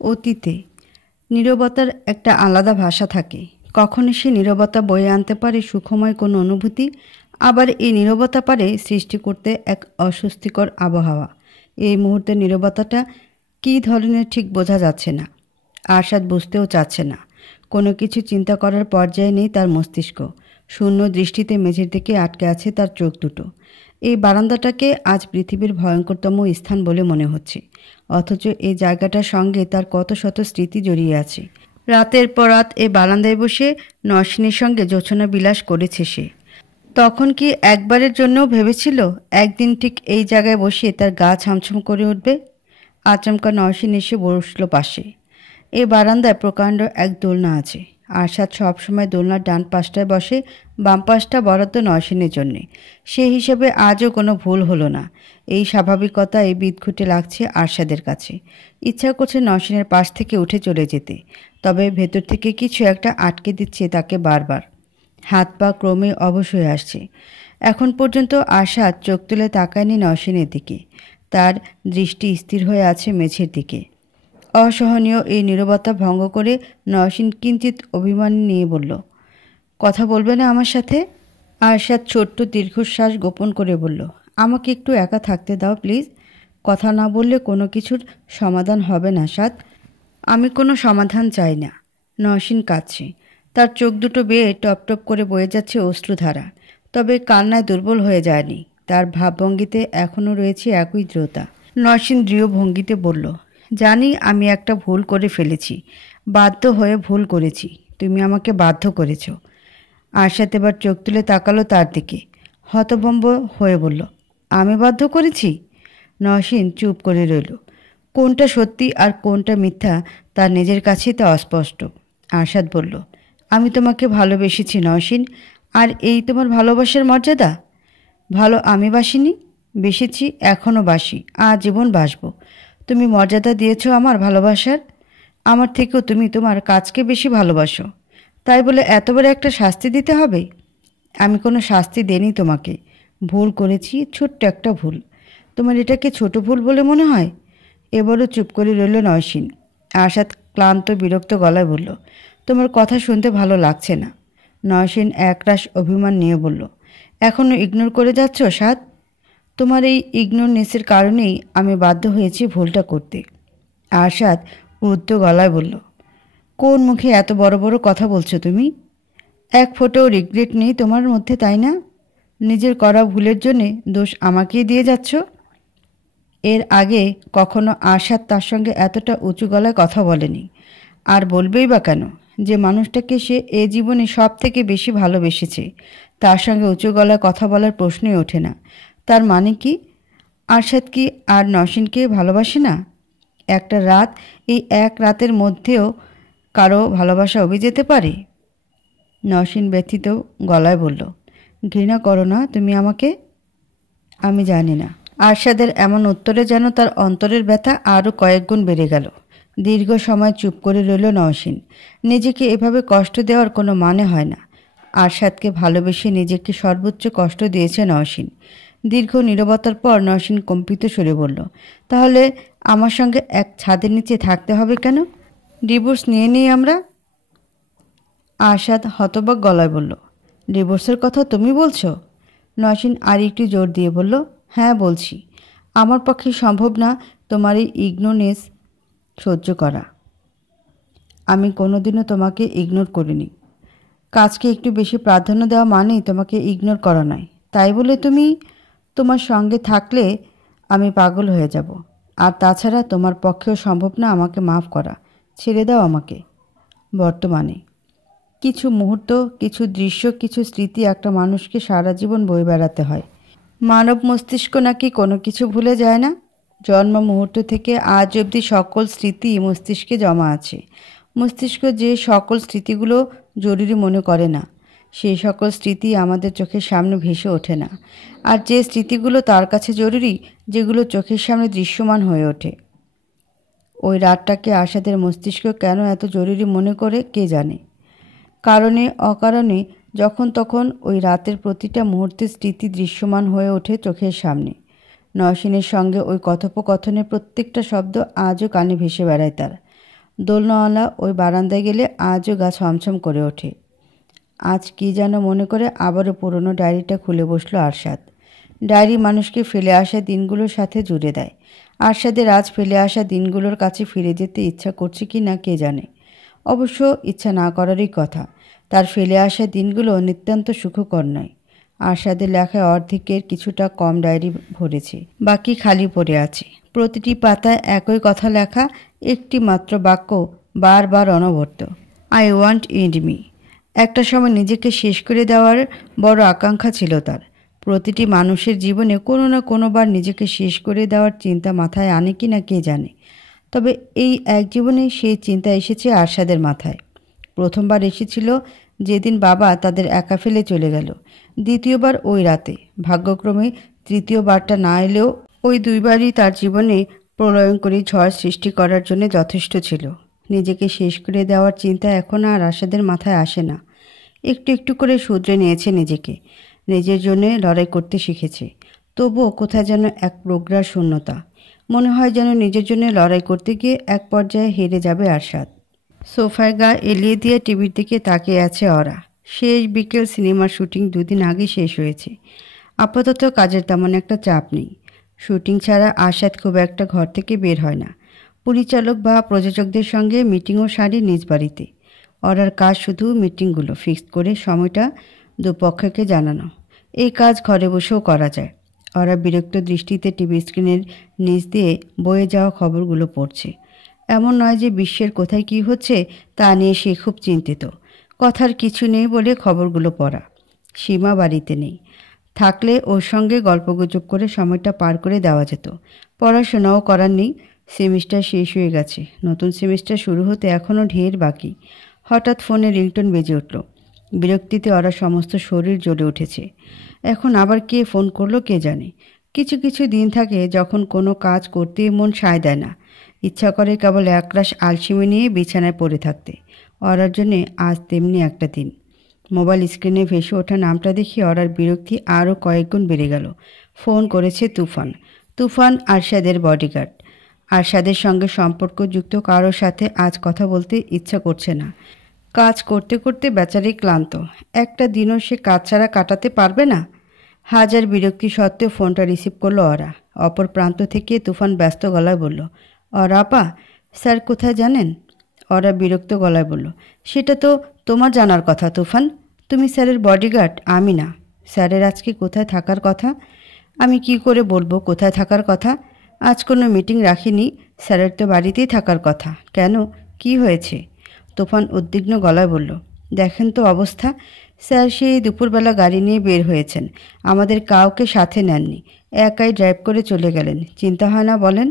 অতীতে নীরবতার একটা আলাদা ভাষা থাকে। কখনো সে নীরবতা বয়ে আনতে পারে সুখময় কোনো অনুভূতি, আবার এই নীরবতা পারে সৃষ্টি করতে এক অস্বস্তিকর আবহাওয়া। এই মুহূর্তে নীরবতাটা কী ধরনের ঠিক বোঝা যাচ্ছে না। আরশাদ বুঝতেও চাচ্ছে না। কোনো কিছু চিন্তা করার পর্যায়ে নেই তার মস্তিষ্ক। শূন্য দৃষ্টিতে মেঝের দিকে আটকে আছে তার চোখ দুটো। এই বারান্দাটাকে আজ পৃথিবীর ভয়ঙ্করতম স্থান বলে মনে হচ্ছে, অথচ এই জায়গাটার সঙ্গে তার কত শত স্মৃতি জড়িয়ে আছে। রাতের পর রাত এই বারান্দায় বসে নরসিনীর সঙ্গে জোছনা বিলাস করেছে সে। তখন কি একবারের জন্যও ভেবেছিল একদিন ঠিক এই জায়গায় বসে তার গা ছমছম করে উঠবে? আচমকা নরসিনী এসে বসল পাশে। এই বারান্দায় প্রকাণ্ড এক দোলনা আছে। আরশাদ সবসময় দোলনার ডান পাশটায় বসে, বাম পাশটা বরাদ্দ নরসিনীর জন্যে। সে হিসেবে আজও কোনো ভুল হলো না। এই স্বাভাবিকতা এই বিদঘুটে লাগছে আরশাদের কাছে। ইচ্ছা করছে নরসিনীর পাশ থেকে উঠে চলে যেতে, তবে ভেতর থেকে কিছু একটা আটকে দিচ্ছে তাকে বারবার। হাত পা ক্রমে অবশ হয়ে আসছে। এখন পর্যন্ত আরশাদ চোখ তুলে তাকায়নি নরসিনীর দিকে। তার দৃষ্টি স্থির হয়ে আছে মেঝের দিকে। অসহনীয় এই নীরবতা ভঙ্গ করে নরসিন কিঞ্চিৎ অভিমান নিয়ে বলল, কথা বলবে না আমার সাথে? আরশাদ ছোট্ট দীর্ঘশ্বাস গোপন করে বলল, আমাকে একটু একা থাকতে দাও প্লিজ। কথা না বললে কোনো কিছুর সমাধান হবে না সাদ। আমি কোনো সমাধান চাই না। নরসিন কাঁদছে। তার চোখ দুটো বেয়ে টপ টপ করে বয়ে যাচ্ছে অশ্রুধারা, তবে কান্নায় দুর্বল হয়ে যায়নি। তার ভাবভঙ্গিতে এখনও রয়েছে একই দৃঢ়তা। নরসিন দৃঢ় ভঙ্গিতে বলল, জানি আমি একটা ভুল করে ফেলেছি, বাধ্য হয়ে ভুল করেছি। তুমি আমাকে বাধ্য করেছ। আরশাদ এবার চোখ তুলে তাকালো তার দিকে, হতভম্ব হয়ে বলল, আমি বাধ্য করেছি? নরসিন চুপ করে রইল। কোনটা সত্যি আর কোনটা মিথ্যা তার নিজের কাছেই তা অস্পষ্ট। আরশাদ বলল, আমি তোমাকে ভালোবেসেছি নরসিন, আর এই তোমার ভালোবাসার মর্যাদা? ভালো আমি বাসিনি? বেসেছি, এখনও বাসি, আজীবন বাসব। তুমি মর্যাদা দিয়েছ আমার ভালোবাসার। আমার থেকেও তুমি তোমার কাজকে বেশি ভালোবাসো, তাই বলে এত বড় একটা শাস্তি দিতে হবে? আমি কোনো শাস্তি দেইনি তোমাকে। ভুল করেছি, ছোট্ট একটা ভুল। তোমার এটাকে ছোট ভুল বলে মনে হয়? এবারও চুপ করে রইল নরসিন। আরশাদ ক্লান্ত বিরক্ত গলায় বলল, তোমার কথা শুনতে ভালো লাগছে না। নরসিন একরাশ অভিমান নিয়ে বলল, এখনও ইগনোর করে যাচ্ছ সাদ? তোমার এই ইগনোরনেসের কারণেই আমি বাধ্য হয়েছি ভুলটা করতে। আরশাদ ক্রুদ্ধ গলায় বলল, কোন মুখে এত বড় বড় কথা বলছো তুমি? এক ফোঁটাও রিগ্রেট নেই তোমার মধ্যে, তাই না? নিজের করা ভুলের জন্যে দোষ আমাকেই দিয়ে যাচ্ছ। এর আগে কখনো আরশাদ তার সঙ্গে এতটা উঁচু গলায় কথা বলেনি, আর বলবেই বা কেন? যে মানুষটাকে সে এ জীবনে সব থেকে বেশি ভালোবেসেছে, তার সঙ্গে উঁচু গলায় কথা বলার প্রশ্নই ওঠে না। তার মানে কি আরশাদ কি আর নরসিনকে ভালোবাসে না? একটা রাত, এই এক রাতের মধ্যেও কারো ভালোবাসা উবে যেতে পারে? নরসিন ব্যথিত গলায় বলল, ঘৃণা করো না তুমি আমাকে? আমি জানি না। আরশাদের এমন উত্তরে যেন তার অন্তরের ব্যথা আরও কয়েক গুণ বেড়ে গেল। দীর্ঘ সময় চুপ করে রইল নরসিন। নিজেকে এভাবে কষ্ট দেওয়ার কোনো মানে হয় না। আরশাদকে ভালোবেসে নিজেকে সর্বোচ্চ কষ্ট দিয়েছে নরসিন। দীর্ঘ নীরবতার পর নরসিন কম্পিত সুরে বলল, তাহলে আমার সঙ্গে এক ছাদের নিচে থাকতে হবে কেন? ডিভোর্স নিয়ে নিই আমরা। আরশাদ হতবাক গলায় বলল, ডিভোর্সের কথা তুমি বলছো? নরসিন আর একটু জোর দিয়ে বলল, হ্যাঁ বলছি। আমার পক্ষে সম্ভব না তোমার এই ইগনোরনেস সহ্য করা। আমি কোনোদিনও তোমাকে ইগনোর করিনি। কাজকে একটু বেশি প্রাধান্য দেওয়া মানেই তোমাকে ইগনোর করা নয়। তাই বলে তুমি তোমার সঙ্গে থাকলে আমি পাগল হয়ে যাব। আর তাছাড়া তোমার পক্ষেও সম্ভব না আমাকে মাফ করা। ছেড়ে দাও আমাকে। বর্তমানে কিছু মুহূর্ত, কিছু দৃশ্য, কিছু স্মৃতি একটা মানুষকে সারা জীবন বয়ে বেড়াতে হয়। মানব মস্তিষ্ক নাকি কোনো কিছু ভুলে যায় না। জন্ম মুহূর্ত থেকে আজ অবধি সকল স্মৃতি মস্তিষ্কে জমা আছে। মস্তিষ্ক যে সকল স্মৃতিগুলো জরুরি মনে করে না, সেই সকল স্মৃতি আমাদের চোখের সামনে ভেসে ওঠে না। আর যে স্মৃতিগুলো তার কাছে জরুরি, যেগুলো চোখের সামনে দৃশ্যমান হয়ে ওঠে। ওই রাতটাকে আরশাদের মস্তিষ্ক কেন এত জরুরি মনে করে কে জানে। কারণে অকারণে যখন তখন ওই রাতের প্রতিটা মুহূর্তের স্মৃতি দৃশ্যমান হয়ে ওঠে চোখের সামনে। নরসিনের সঙ্গে ওই কথোপকথনের প্রত্যেকটা শব্দ আজও কানে ভেসে বেড়ায় তার। দোলনাওয়ালা ওই বারান্দায় গেলে আজও গা ছমছম করে ওঠে। আজ কি যেন মনে করে আবারও পুরনো ডায়েরিটা খুলে বসলো আরশাদ। ডায়েরি মানুষকে ফেলে আসা দিনগুলোর সাথে জুড়ে দেয়। আরশাদের আজ ফেলে আসা দিনগুলোর কাছে ফিরে যেতে ইচ্ছা করছে কি না কে জানে। অবশ্য ইচ্ছা না করারই কথা। তার ফেলে আসা দিনগুলো নিতান্ত সুখকর নয়। আরশাদের লেখায় অর্ধেকের কিছুটা কম ডায়েরি ভরেছে, বাকি খালি পড়ে আছে। প্রতিটি পাতায় একই কথা লেখা, একটি মাত্র বাক্য বারবার অনবরত, আই ওয়ান্ট ইন্ড মি। একটা সময় নিজেকে শেষ করে দেওয়ার বড় আকাঙ্ক্ষা ছিল তার। প্রতিটি মানুষের জীবনে কোনো না কোনোবার নিজেকে শেষ করে দেওয়ার চিন্তা মাথায় আনে কি না কে জানে। তবে এই এক জীবনে সেই চিন্তা এসেছে আরশাদের মাথায়। প্রথমবার এসেছিল যেদিন বাবা তাদের একা ফেলে চলে গেল। দ্বিতীয়বার ওই রাতে। ভাগ্যক্রমে তৃতীয়বারটা না এলেও ওই দুইবারই তার জীবনে প্রলয়ঙ্করী ঝড় সৃষ্টি করার জন্য যথেষ্ট ছিল। নিজেকে শেষ করে দেওয়ার চিন্তা এখন আর আরশাদের মাথায় আসে না। একটু একটু করে শুধরে নিয়েছে নিজেকে, নিজের জন্য লড়াই করতে শিখেছে। তবুও কোথায় যেন এক প্রজ্ঞার শূন্যতা। মনে হয় যেন নিজের জন্য লড়াই করতে গিয়ে এক পর্যায়ে হেরে যাবে আরশাদ। সোফায় গা এলিয়ে দিয়ে টিভির দিকে তাকিয়ে আছে ওরা। শেষ বিকেল সিনেমার শুটিং দুদিন আগে শেষ হয়েছে। আপাতত কাজের তেমন একটা চাপ নেই। শুটিং ছাড়া আরশাদ খুব একটা ঘর থেকে বের হয় না। পরিচালক বা প্রযোজকদের সঙ্গে মিটিংও সারি নিজ বাড়িতে। ওরার কাজ শুধু মিটিংগুলো ফিক্সড করে সময়টা দুপক্ষকে জানানো। এই কাজ ঘরে বসেও করা যায়। ওরা বিরক্ত দৃষ্টিতে টিভি স্ক্রিনের নিচ দিয়ে বয়ে যাওয়া খবরগুলো পড়ছে। এমন নয় যে বিশ্বের কোথায় কী হচ্ছে তা নিয়ে সে খুব চিন্তিত। কথার কিছু নেই বলে খবরগুলো পড়া। সীমা বাড়িতে নেই। থাকলে ওর সঙ্গে গল্পগুজব করে সময়টা পার করে দেওয়া যেত। পড়াশোনাও করার নেই। সেমিস্টার শেষ হয়ে গেছে। নতুন সেমিস্টার শুরু হতে এখনও ঢের বাকি। হঠাৎ ফোনে রিংটোন বেজে উঠল। বিরক্তিতে ওরা সমস্ত শরীর জ্বলে উঠেছে। এখন আবার কে ফোন করলো কে জানে। কিছু কিছু দিন থাকে যখন কোনো কাজ করতে মন সায় দেয় না। ইচ্ছা করে কেবল একরাশ আলসেমি নিয়ে বিছানায় পড়ে থাকতে। ওরার জন্যে আজ তেমনি একটা দিন। মোবাইল স্ক্রিনে ভেসে ওঠা নামটা দেখে ওরার বিরক্তি আরও কয়েকগুণ বেড়ে গেল। ফোন করেছে তুফান। তুফান আরশাদের বডিগার্ড। আরশাদের সঙ্গে সম্পর্কযুক্ত কারোর সাথে আজ কথা বলতে ইচ্ছা করছে না। কাজ করতে করতে বেচারি ক্লান্ত। একটা দিনও সে কাজ ছাড়া কাটাতে পারবে না। হাজার বিরক্তি সত্ত্বেও ফোনটা রিসিভ করলো ওরা। অপর প্রান্ত থেকে তুফান ব্যস্ত গলায় বলল, ওরা আপা, স্যার কোথায় জানেন? ওরা বিরক্ত গলায় বলল, সেটা তো তোমার জানার কথা তুফান। তুমি স্যারের বডিগার্ড, আমি না। স্যারের আজকে কোথায় থাকার কথা? আমি কি করে বলবো কোথায় থাকার কথা? আজ কোনো মিটিং রাখিনি। স্যারের তো বাড়িতেই থাকার কথা। কেন, কি হয়েছে? তুফান উদ্বিগ্ন গলায় বলল, দেখেন তো অবস্থা। স্যার সেই দুপুরবেলা গাড়ি নিয়ে বের হয়েছেন। আমাদের কাউকে সাথে নেননি। একাই ড্রাইভ করে চলে গেলেন। চিন্তা হয় না বলেন?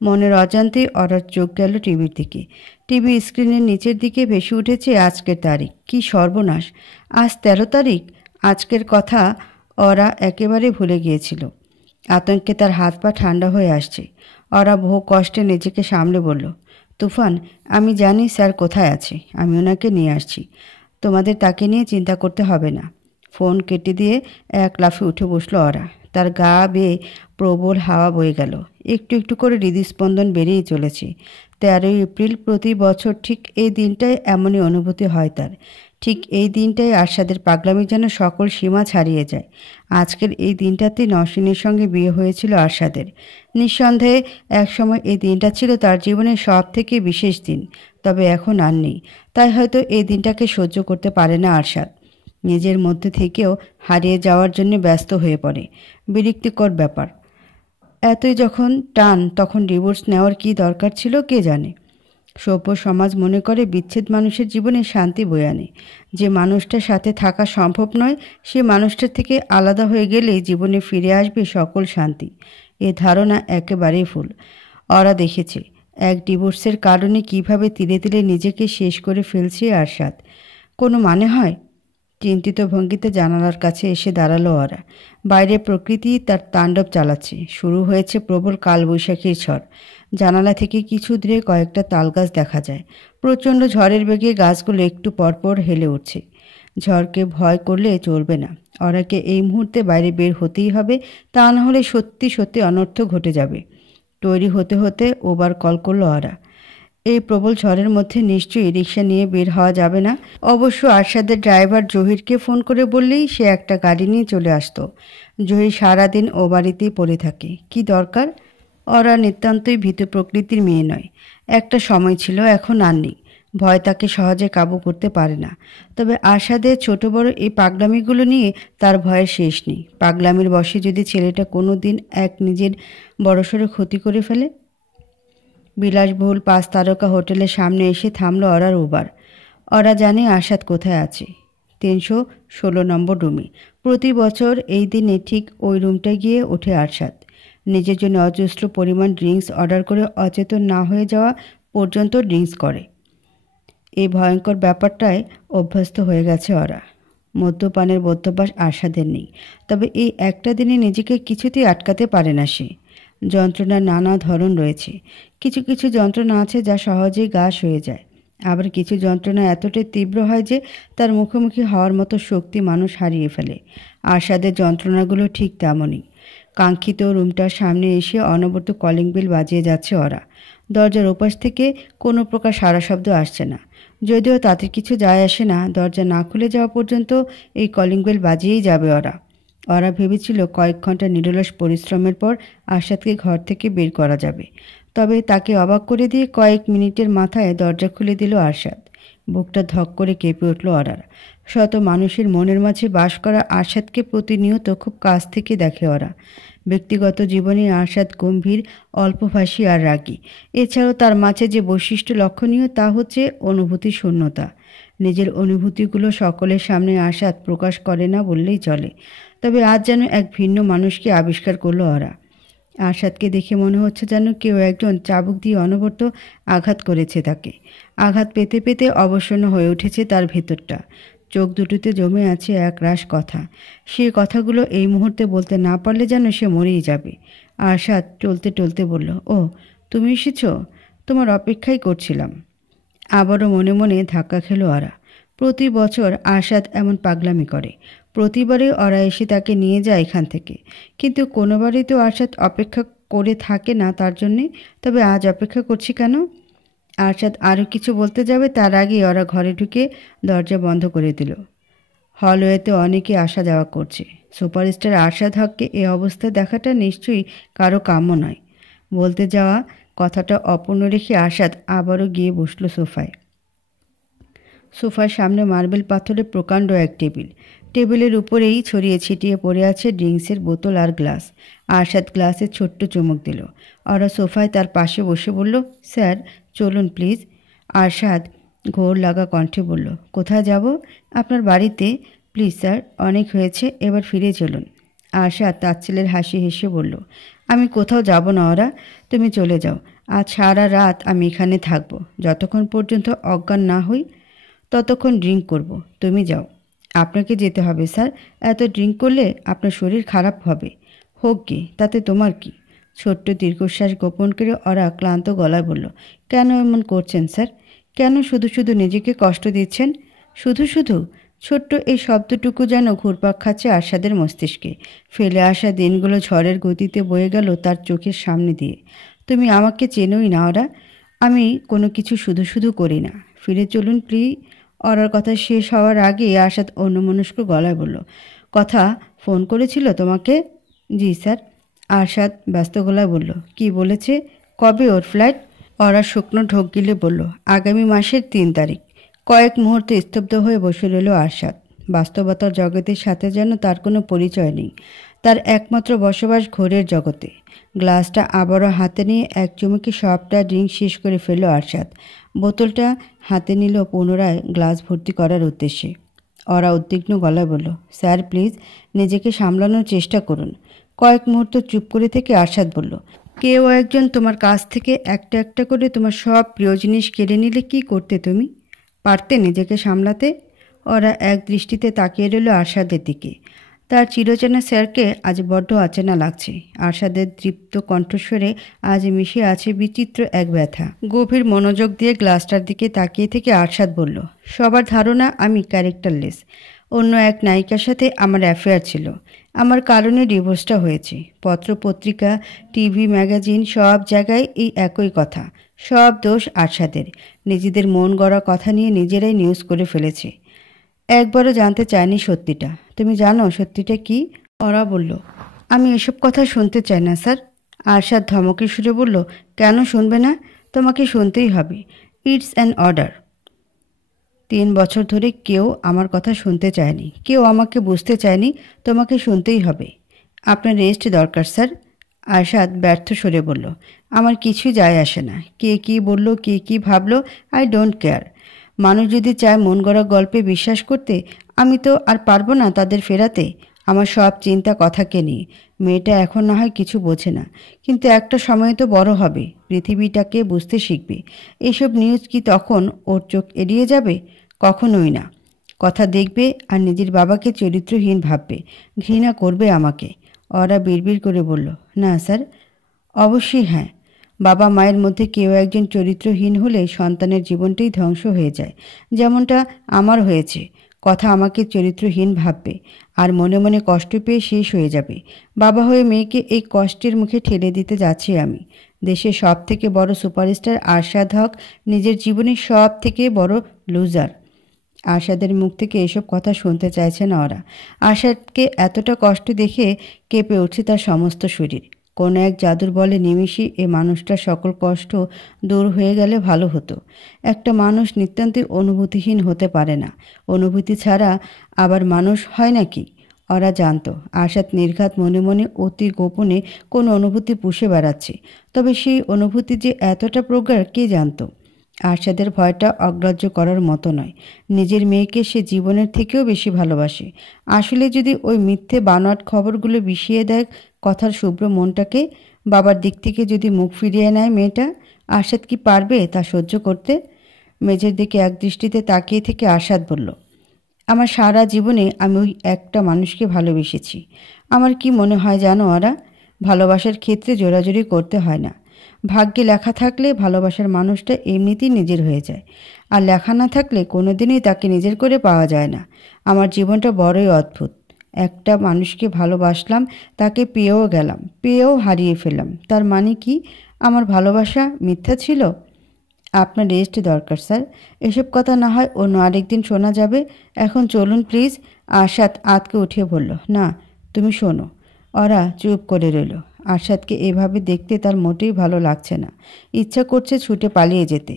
মনের অজান্তেই ওরার চোখ গেল টিভির দিকে। টিভি স্ক্রিনের নিচের দিকে ভেসে উঠেছে আজকের তারিখ। কি সর্বনাশ! আজ 13 তারিখ। আজকের কথা ওরা একেবারে ভুলে গিয়েছিল। আতঙ্কে তার হাত পা ঠান্ডা হয়ে আসছে। ওরা বহু কষ্টে নিজেকে সামলে বলল, তুফান, আমি জানি স্যার কোথায় আছে। আমি ওনাকে নিয়ে আসছি। তোমাদের তাকে নিয়ে চিন্তা করতে হবে না। ফোন কেটে দিয়ে এক লাফে উঠে বসলো ওরা। তার গা বেয়ে প্রবল হাওয়া বয়ে গেল। একটু একটু করে হৃদস্পন্দন বেড়েই চলেছে। 13ই এপ্রিল প্রতি বছর ঠিক এই দিনটায় এমনই অনুভূতি হয় তার। ঠিক এই দিনটাই আরশাদের পাগলামি যেন সকল সীমা ছাড়িয়ে যায়। আজকের এই দিনটাতে নওশিনের সঙ্গে বিয়ে হয়েছিল আরশাদের। নিঃসন্দেহে একসময় এই দিনটা ছিল তার জীবনের সব থেকে বিশেষ দিন। তবে এখন আর নেই। তাই হয়তো এই দিনটাকে সহ্য করতে পারে না আরশাদ। নিজের মধ্যে থেকেও হারিয়ে যাওয়ার জন্য ব্যস্ত হয়ে পড়ে। বিরক্তিকর ব্যাপার। এতই যখন টান, তখন ডিভোর্স নেওয়ার কি দরকার ছিল কে জানে। সভ্য সমাজ মনে করে বিচ্ছেদ মানুষের জীবনে শান্তি বয়ে আনে। যে মানুষটার সাথে থাকা সম্ভব নয়, সে মানুষটার থেকে আলাদা হয়ে গেলেই জীবনে ফিরে আসবে সকল শান্তি। এ ধারণা একেবারেই ভুল। ওরা দেখেছে এক ডিভোর্সের কারণে কিভাবে তিলে তিলে নিজেকে শেষ করে ফেলছে আরশাদ। কোনো মানে হয়? চিন্তিত ভঙ্গিতে জানালার কাছে এসে দাঁড়ালো ওরা। বাইরে প্রকৃতি তার তাণ্ডব চালাচ্ছে। শুরু হয়েছে প্রবল কালবৈশাখীর ঝড়। জানালা থেকে কিছু দূরে কয়েকটা তালগাছ দেখা যায়। প্রচণ্ড ঝড়ের বেগে গাছগুলো একটু পরপর হেলে উঠছে। ঝড়কে ভয় করলে চলবে না। ওরাকে এই মুহূর্তে বাইরে বের হতেই হবে, তা না হলে সত্যি সত্যি অনর্থ ঘটে যাবে। তৈরি হতে হতে ওবার কল করলো ওরা। এই প্রবল ঝড়ের মধ্যে নিশ্চয়ই রিক্সা নিয়ে বের হওয়া যাবে না। অবশ্য আরশাদের ড্রাইভার জহিরকে ফোন করে বললেই সে একটা গাড়ি নিয়ে চলে আসতো। জহির সারাদিন ও বাড়িতেই পড়ে থাকে। কি দরকার? ওরা নিতান্তই ভীতু প্রকৃতির মেয়ে নয়। একটা সময় ছিল, এখন আর নেই। ভয় তাকে সহজে কাবু করতে পারে না। তবে আরশাদের ছোট বড় এই পাগলামিগুলো নিয়ে তার ভয়ের শেষ নেই। পাগলামির বশে যদি ছেলেটা কোনো দিন নিজের বড়সড় ক্ষতি করে ফেলে। বিলাসবহুল 5 তারকা হোটেলের সামনে এসে থামল ওরার উবার। ওরা জানে আরশাদ কোথায় আছে। 316 নম্বর রুমে। প্রতি বছর এই দিনে ঠিক ওই রুমটায় গিয়ে ওঠে আরশাদ। নিজের জন্য অজস্র পরিমাণ ড্রিঙ্কস অর্ডার করে অচেতন না হয়ে যাওয়া পর্যন্ত ড্রিঙ্কস করে। এই ভয়ঙ্কর ব্যাপারটায় অভ্যস্ত হয়ে গেছে ওরা। মদ্যপানের বদ্ধভ্যাস আরশাদের নেই। তবে এই একটা দিনে নিজেকে কিছুতেই আটকাতে পারে না সে। যন্ত্রণার নানা ধরন রয়েছে। কিছু কিছু যন্ত্রণা আছে যা সহজেই গা সয়ে যায়। আবার কিছু যন্ত্রণা এতটাই তীব্র হয় যে তার মুখোমুখি হওয়ার মতো শক্তি মানুষ হারিয়ে ফেলে। আরশাদের যন্ত্রণাগুলো ঠিক তেমনই। কাঙ্ক্ষিত রুমটার সামনে এসে অনবরত কলিং বেল বাজিয়ে যাচ্ছে ওরা। দরজার ওপাশ থেকে কোনো প্রকার সাড়া শব্দ আসছে না। যদিও তাতে কিছু যায় আসে না, দরজা না খুলে যাওয়া পর্যন্ত এই কলিং বেল বাজিয়েই যাবে ওরা। ওরা ভেবেছিল কয়েক ঘন্টা নিরলস পরিশ্রমের পর আরশাদকে ঘর থেকে বের করা যাবে। তবে তাকে অবাক করে দিয়ে কয়েক মিনিটের মাথায় দরজা খুলে দিল আরশাদ। বুকটা ধক করে কেঁপে উঠল ওরার। শত মানুষের মনের মাঝে বাস করা আরশাদকে প্রতিনিয়ত খুব কাছ থেকে দেখে ওরা। ব্যক্তিগত জীবনে আরশাদ গম্ভীর, অল্পভাষী আর রাগী। এছাড়াও তার মাঝে যে বৈশিষ্ট্য লক্ষণীয় তা হচ্ছে অনুভূতি শূন্যতা। নিজের অনুভূতিগুলো সকলের সামনে আরশাদ প্রকাশ করে না বললেই চলে। তবে আজ যেন এক ভিন্ন মানুষকে আবিষ্কার করলো ওরা। আরশাদকে দেখে মনে হচ্ছে যেন কেউ একজন চাবুক দিয়ে অনবরত আঘাত করেছে তাকে। আঘাত পেতে পেতে অবসন্ন হয়ে উঠেছে তার ভেতরটা। চোখ দুটোতে জমে আছে এক রাশ কথা। সেই কথাগুলো এই মুহূর্তে বলতে না পারলে যেন সে মরেই যাবে। আরশাদ টলতে টলতে বলল, ও তুমি এসেছ? তোমার অপেক্ষাই করছিলাম। আবারও মনে মনে ধাক্কা খেলো ওরা। প্রতি বছর আরশাদ এমন পাগলামি করে। প্রতিবারে ওরা এসে তাকে নিয়ে যায় এখান থেকে। কিন্তু কোনোবারই তো আরশাদ অপেক্ষা করে থাকে না তার জন্যে। তবে আজ অপেক্ষা করছি কেন? আরশাদ আরও কিছু বলতে যাবে তার আগেই ওরা ঘরে ঢুকে দরজা বন্ধ করে দিল। হলওয়েতে অনেকে আসা যাওয়া করছে। সুপারস্টার আরশাদ হককে এ অবস্থায় দেখাটা নিশ্চয়ই কারো কাম্য নয়। বলতে যাওয়া কথাটা অপূর্ণ রেখে আরশাদ আবারও গিয়ে বসল সোফায়। সোফার সামনে মার্বেল পাথরের প্রকাণ্ড এক টেবিল। টেবিলের উপরেই ছড়িয়ে ছিটিয়ে পড়ে আছে ড্রিঙ্কসের বোতল আর গ্লাস। আরশাদ গ্লাসে ছোট্ট চুমুক দিল। ওরা সোফায় তার পাশে বসে বলল, স্যার চলুন প্লিজ। আরশাদ ঘোর লাগা কণ্ঠে বলল, কোথায় যাব? আপনার বাড়িতে। প্লিজ স্যার, অনেক হয়েছে, এবার ফিরে চলুন। আরশাদ তাচ্ছিল্যের হাসি হেসে বলল, আমি কোথাও যাব না ওরা, তুমি চলে যাও। আজ সারা রাত আমি এখানে থাকবো। যতক্ষণ পর্যন্ত অজ্ঞান না হই ততক্ষণ ড্রিঙ্ক করব। তুমি যাও। আপনাকে যেতে হবে স্যার। এত ড্রিঙ্ক করলে আপনার শরীর খারাপ হবে। হোক কি, তাতে তোমার কি? ছোট্ট দীর্ঘশ্বাস গোপন করে ওরা ক্লান্ত গলায় বলল, কেন এমন করছেন স্যার? কেন শুধু শুধু নিজেকে কষ্ট দিচ্ছেন? শুধু শুধু? ছোট্ট এই শব্দটুকু যেন ঘুরপাক খাচ্ছে আরশাদের মস্তিষ্কে। ফেলে আসা দিনগুলো ঝড়ের গতিতে বয়ে গেল তার চোখের সামনে দিয়ে। তুমি আমাকে চেনোই না ওরা। আমি কোনো কিছু শুধু শুধু করি না। ফিরে চলুন প্লিজ। ওরার কথা শেষ হওয়ার আগে আরশাদ অন্যমনস্ক গলায় বলল, কথা ফোন করেছিল তোমাকে? জি স্যার। আরশাদ ব্যস্ত গলায় বলল, কি বলেছে? কবে ওর ফ্লাইট? ওরা শুকনো ঢোক গিলে বলল, আগামী মাসের 3 তারিখ। কয়েক মুহূর্তে স্তব্ধ হয়ে বসে রইল আরশাদ। বাস্তবতার জগতের সাথে যেন তার কোনো পরিচয় নেই। তার একমাত্র বসবাস ঘোরের জগতে। গ্লাসটা আবারও হাতে নিয়ে এক চুমুকে সবটা ড্রিঙ্ক শেষ করে ফেলল আরশাদ। বোতলটা হাতে নিল পুনরায় গ্লাস ভর্তি করার উদ্দেশ্যে। ওরা উদ্বিগ্ন গলায় বলল, স্যার প্লিজ নিজেকে সামলানোর চেষ্টা করুন। কয়েক মুহূর্ত চুপ করে থেকে আরশাদ বলল, কেউ একজন তোমার কাছ থেকে একটা একটা করে তোমার সব প্রিয় জিনিস কেড়ে নিলে কি করতে তুমি? পারতে নিজেকে সামলাতে? ওরা এক দৃষ্টিতে তাকিয়ে রইল আরশাদের দিকে। তার চিরচেনা স্যারকে আজ বড্ড অচেনা লাগছে। আরশাদের তৃপ্ত কণ্ঠস্বরে আজ মিশে আছে বিচিত্র এক ব্যথা। গভীর মনোযোগ দিয়ে গ্লাসটার দিকে তাকিয়ে থেকে আরশাদ বলল, সবার ধারণা আমি ক্যারেক্টারলেস। অন্য এক নায়িকার সাথে আমার অ্যাফেয়ার ছিল। আমার কারণে ডিভোর্সটা হয়েছে। পত্র পত্রিকা, টিভি, ম্যাগাজিন সব জায়গায় এই একই কথা। সব দোষ আরশাদের। নিজেদের মন গড়া কথা নিয়ে নিজেরাই নিউজ করে ফেলেছে। একবারও জানতে চায়নি সত্যিটা। তুমি জানো সত্যিটা কি? ওরা বলল, আমি এসব কথা শুনতে চাই না স্যার। আরশাদ ধমকে সুরে বলল, কেন শুনবে না? তোমাকে শুনতেই হবে। It's an order. 3 বছর ধরে কেউ আমার কথা শুনতে চায়নি, কেউ আমাকে বুঝতে চায়নি। তোমাকে শুনতেই হবে। আপনার রেস্ট দরকার স্যার। আরশাদ ব্যর্থ স্বরে বলল, আমার কিছু যায় আসে না কে কী বলল, কে কী ভাবলো। I don't care. মানুষ যদি চায় মন গড়া গল্পে বিশ্বাস করতে, আমি তো আর পারবো না তাদের ফেরাতে। আমার সব চিন্তা কথাকে নিয়ে। মেয়েটা এখন না হয় কিছু বোঝে না, কিন্তু একটা সময় তো বড় হবে, পৃথিবীটাকে বুঝতে শিখবে। এইসব নিউজ কি তখন ওর চোখ এড়িয়ে যাবে? কখনোই না। কথা দেখবে আর নিজের বাবাকে চরিত্রহীন ভাববে, ঘৃণা করবে আমাকে। ওরা বিড়বিড় করে বলল, না স্যার। অবশ্যই হ্যাঁ। বাবা মায়ের মধ্যে কেউ একজন চরিত্রহীন হলে সন্তানের জীবনটাই ধ্বংস হয়ে যায়, যেমনটা আমার হয়েছে। কথা আমাকে চরিত্রহীন ভাববে আর মনে মনে কষ্ট পেয়ে শেষ হয়ে যাবে। বাবা হয়ে মেয়েকে এই কষ্টের মুখে ঠেলে দিতে যাচ্ছি আমি। দেশের সব থেকে বড় সুপারস্টার আরশাদ হক নিজের জীবনের সব থেকে বড় লুজার। আরশাদের মুখ থেকে এসব কথা শুনতে চাইছে না ওরা। আরশাদকে এতটা কষ্ট দেখে কেঁপে উঠছে তার সমস্ত শরীর। কোনো এক জাদুর বলে নিমেষেই এ মানুষটার সকল কষ্ট দূর হয়ে গেলে ভালো হতো। একটা মানুষ নিতান্তই অনুভূতিহীন হতে পারে না। অনুভূতি ছাড়া আবার মানুষ হয় নাকি? ওরা জানতো আরশাদ নির্ঘাত মনে মনে অতি গোপনে কোনো অনুভূতি পুষে বেড়াচ্ছে। তবে সেই অনুভূতি যে এতটা প্রগাঢ় কে জানতো? আরশাদের ভয়টা অগ্রাহ্য করার মতো নয়। নিজের মেয়েকে সে জীবনের থেকেও বেশি ভালোবাসে। আসলে যদি ওই মিথ্যে বানোয়াট খবরগুলো বিষিয়ে দেয় কথার শুভ্র মনটাকে, বাবার দিক থেকে যদি মুখ ফিরিয়ে নেয় মেয়েটা, আরশাদ কি পারবে তা সহ্য করতে? মেঝের দিকে একদৃষ্টিতে তাকিয়ে থেকে আরশাদ বলল, আমার সারা জীবনে আমি ওই একটা মানুষকে ভালোবেসেছি। আমার কি মনে হয় জানো ওরা, ভালোবাসার ক্ষেত্রে জোরাজুরি করতে হয় না। ভাগ্যে লেখা থাকলে ভালোবাসার মানুষটা এমনিতেই নিজের হয়ে যায়, আর লেখা না থাকলে কোনোদিনই তাকে নিজের করে পাওয়া যায় না। আমার জীবনটা বড়ই অদ্ভুত। একটা মানুষকে ভালোবাসলাম, তাকে পেয়েও গেলাম, পেয়েও হারিয়ে ফেললাম। তার মানে কি আমার ভালোবাসা মিথ্যা ছিল? আপনার রেস্ট দরকার স্যার। এসব কথা না হয় অন্য আরেকদিন শোনা যাবে। এখন চলুন প্লিজ। আরশাদ আতকে উঠিয়ে বলল, না তুমি শোনো। ওরা চুপ করে রইল। আরশাদকে এভাবে দেখতে তার মোটেই ভালো লাগছে না। ইচ্ছা করছে ছুটে পালিয়ে যেতে।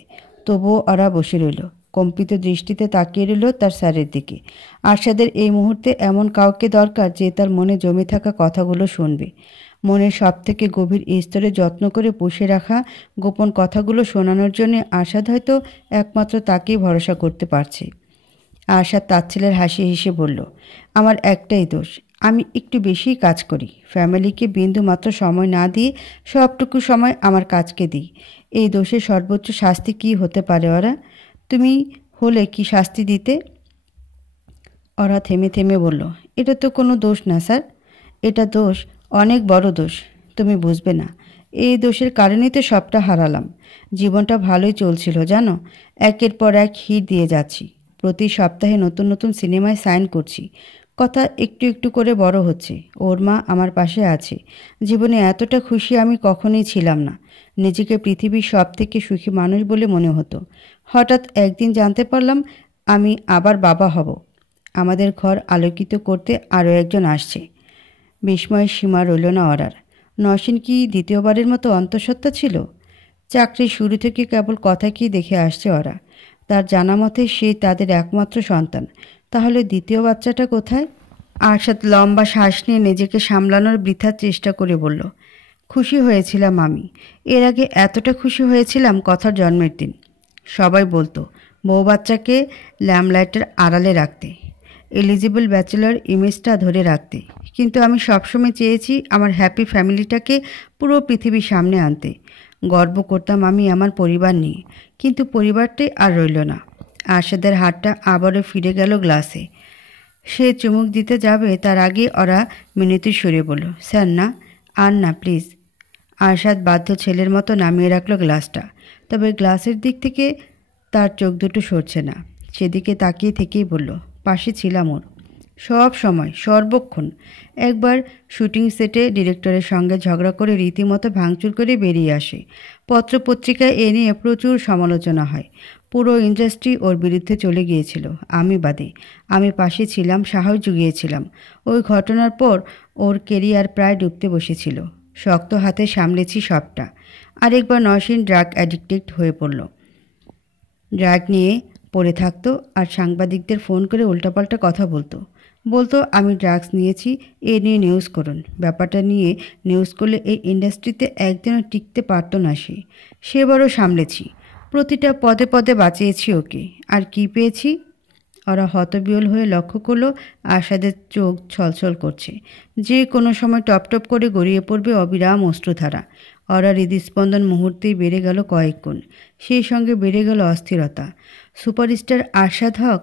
তবুও ওরা বসে রইল, কম্পিত দৃষ্টিতে তাকিয়ে রইল তার স্যারের দিকে। আরশাদের এই মুহূর্তে এমন কাউকে দরকার যে তার মনে জমে থাকা কথাগুলো শুনবে। মনের সবথেকে গভীর স্তরে যত্ন করে পুষে রাখা গোপন কথাগুলো শোনানোর জন্য আরশাদ হয়তো একমাত্র তাকেই ভরসা করতে পারছে। আরশাদ তাচ্ছিলের হাসি হেসে বলল, আমার একটাই দোষ, আমি একটু বেশিই কাজ করি। ফ্যামিলিকে বিন্দু মাত্র সময় না দিয়ে সবটুকু সময় আমার কাজকে দিই। এই দোষের সর্বোচ্চ শাস্তি কি হতে পারে ওরা? তুমি হলে কি শাস্তি দিতে? ওরা থেমে থেমে বলল, এটা তো কোনো দোষ না স্যার। এটা দোষ, অনেক বড় দোষ। তুমি বুঝবে না। এই দোষের কারণেই তো সবটা হারালাম। জীবনটা ভালোই চলছিল জানো। একের পর এক হিট দিয়ে যাচ্ছি। প্রতি সপ্তাহে নতুন নতুন সিনেমায় সাইন করছি। কথা একটু একটু করে বড় হচ্ছে। ওর মা আমার পাশে আছে। জীবনে এতটা খুশি আমি কখনোই ছিলাম না। নিজেকে পৃথিবীর সব থেকে সুখী মানুষ বলে মনে হতো। হঠাৎ একদিন জানতে পারলাম আমি আবার বাবা হব। আমাদের ঘর আলোকিত করতে আরও একজন আসছে। বিস্ময়ের সীমা রইল না ওরার। নসীন কি দ্বিতীয়বারের মতো অন্তঃসত্ত্বা ছিল? চাকরির শুরু থেকে কেবল কথাকেই দেখে আসছে ওরা। তার জানা মতে সে তাদের একমাত্র সন্তান। তাহলে দ্বিতীয় বাচ্চাটা কোথায়? আরশাদ লম্বা শ্বাস নিয়ে নিজেকে সামলানোর বৃথা চেষ্টা করে বলল, খুশি হয়েছিলাম আমি। এর আগে এতটা খুশি হয়েছিলাম কথার জন্মের দিন। সবাই বলতো বউ বাচ্চাকে ল্যামলাইটের আড়ালে রাখতে, এলিজিবল ব্যাচেলর ইমেজটা ধরে রাখতে। কিন্তু আমি সবসময় চেয়েছি আমার হ্যাপি ফ্যামিলিটাকে পুরো পৃথিবীর সামনে আনতে। গর্ব করতাম আমি আমার পরিবার নিয়ে। কিন্তু পরিবারটাই আর রইল না। আরশাদের হাতটা আবারও ফিরে গেল গ্লাসে। সে চুমুক দিতে যাবে তার আগে ওরা মিনতি সরে বলল, স্যার না, আর না প্লিজ। আরশাদ বাধ্য ছেলের মতো নামিয়ে রাখলো গ্লাসটা। তবে গ্লাসের দিক থেকে তার চোখ দুটো সরছে না। সেদিকে তাকিয়ে থেকেই বলল, পাশে ছিলাম ওর। সব সময়, সর্বক্ষণ। একবার শুটিং সেটে ডিরেক্টরের সঙ্গে ঝগড়া করে রীতিমতো ভাঙচুর করে বেরিয়ে আসে। পত্রপত্রিকায় এ নিয়ে প্রচুর সমালোচনা হয়। পুরো ইন্ডাস্ট্রি ওর বিরুদ্ধে চলে গিয়েছিল, আমি বাদে। আমি পাশে ছিলাম, সাহস জুগিয়েছিলাম। ওই ঘটনার পর ওর কেরিয়ার প্রায় ডুবতে বসেছিল। শক্ত হাতে সামলেছি সবটা। আরেকবার নওশীন ড্রাগ অ্যাডিক্টেড হয়ে পড়ল। ড্রাগ নিয়ে পড়ে থাকতো আর সাংবাদিকদের ফোন করে উল্টাপাল্টা কথা বলতো আমি ড্রাগস নিয়েছি, এ নিয়ে নিউজ করুন। ব্যাপারটা নিয়ে নিউজ করলে এই ইন্ডাস্ট্রিতে একদিনও টিকতে পারতো না সেবারও সামলেছি। প্রতিটা পদে পদে বাঁচিয়েছি ওকে। আর কি পেয়েছি? ওরা হতবিহ্বল হয়ে লক্ষ্য করলো আশাদের চোখ ছলছল করছে। যে কোনো সময় টপ টপ করে গড়িয়ে পড়বে অবিরাম অশ্রুধারা। ওরা হৃদস্পন্দন মুহূর্তেই বেড়ে গেল কয়েক গুণ। সেই সঙ্গে বেড়ে গেল অস্থিরতা। সুপারস্টার আরশাদ হক,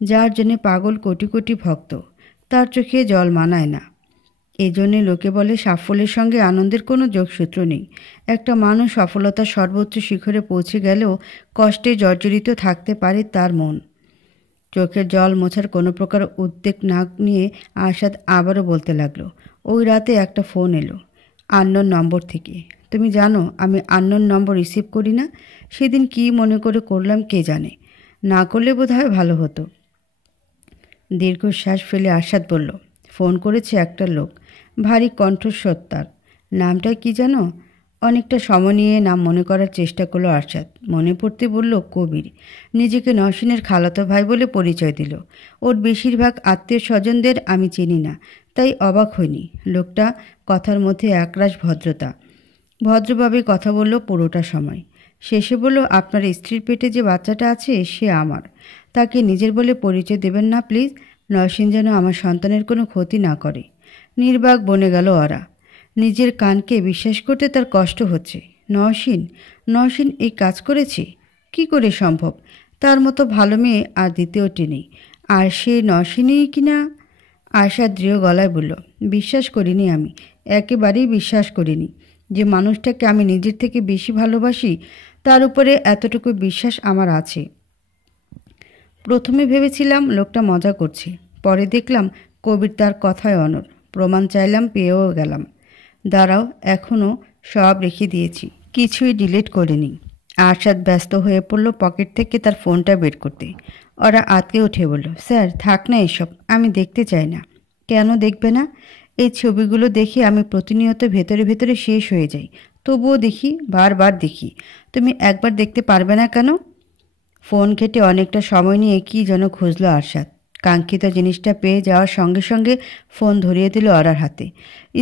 যার জন্যে পাগল কোটি কোটি ভক্ত, তার চোখে জল মানায় না। এজন্যে লোকে বলে সাফল্যের সঙ্গে আনন্দের কোনো যোগসূত্র নেই। একটা মানুষ সফলতার সর্বোচ্চ শিখরে পৌঁছে গেলেও কষ্টে জর্জরিত থাকতে পারে তার মন। চোখের জল মোছার কোনো প্রকার উদ্বেগ না নিয়ে আরশাদ আবারও বলতে লাগলো, ওই রাতে একটা ফোন এলো আননোন নম্বর থেকে। তুমি জানো আমি আননোন নম্বর রিসিভ করি না। সেদিন কি মনে করে করলাম কে জানে। না করলে বোধহয় ভালো হতো। দীর্ঘশ্বাস ফেলে আরশাদ বলল, ফোন করেছে একটা লোক, ভারী কণ্ঠস্বর তার। নামটা কি জানো? অনেকটা সময় নিয়ে নাম মনে করার চেষ্টা করলো আরশাদ। মনে পড়তে বলল কবির। নিজেকে নওশীনের খালাতো ভাই বলে পরিচয় দিল। ওর বেশিরভাগ আত্মীয় স্বজনদের আমি চিনি না, তাই অবাক হইনি। লোকটা কথার মধ্যে একরাশ ভদ্রতা। ভদ্রভাবে কথা বলল পুরোটা সময়। শেষে বলল, আপনার স্ত্রীর পেটে যে বাচ্চাটা আছে সে আমার। তাকে নিজের বলে পরিচয় দেবেন না প্লিজ। নওশীন যেন আমার সন্তানের কোনো ক্ষতি না করে। নির্বাক বনে গেল ওরা। নিজের কানকে বিশ্বাস করতে তার কষ্ট হচ্ছে। নওশীন এই কাজ করেছে? কি করে সম্ভব? তার মতো ভালো মেয়ে আর দ্বিতীয়টি নেই। আর সে নওশীনই কিনা? আশা দৃঢ় গলায় বলল, বিশ্বাস করিনি আমি, একেবারেই বিশ্বাস করিনি যে মানুষটাকে আমি নিজের থেকে বেশি ভালোবাসি তার উপরে এতটুকু বিশ্বাস আমার আছে। প্রথমে ভেবেছিলাম লোকটা মজা করছে, পরে দেখলাম কবির তার কথায় অনড়। প্রমাণ চাইলাম, পেয়েও গেলাম। দাঁড়াও, এখনও সব রেখে দিয়েছি, কিছুই ডিলিট করিনি। আরশাদ ব্যস্ত হয়ে পড়ল পকেট থেকে তার ফোনটা বের করতে। ওরা আতকে উঠে বলল, স্যার থাক না এসব, আমি দেখতে চাই না। কেন দেখবে না? এই ছবিগুলো দেখে আমি প্রতিনিয়ত ভেতরে ভেতরে শেষ হয়ে যাই। তবুও দেখি, বারবার দেখি। তুমি একবার দেখতে পারবে না কেন? ফোন ঘেটে অনেকটা সময় নিয়ে কি যেন খুঁজল আরশাদ। কাঙ্ক্ষিত জিনিসটা পেয়ে যাওয়ার সঙ্গে সঙ্গে ফোন ধরিয়ে দিল ওরার হাতে।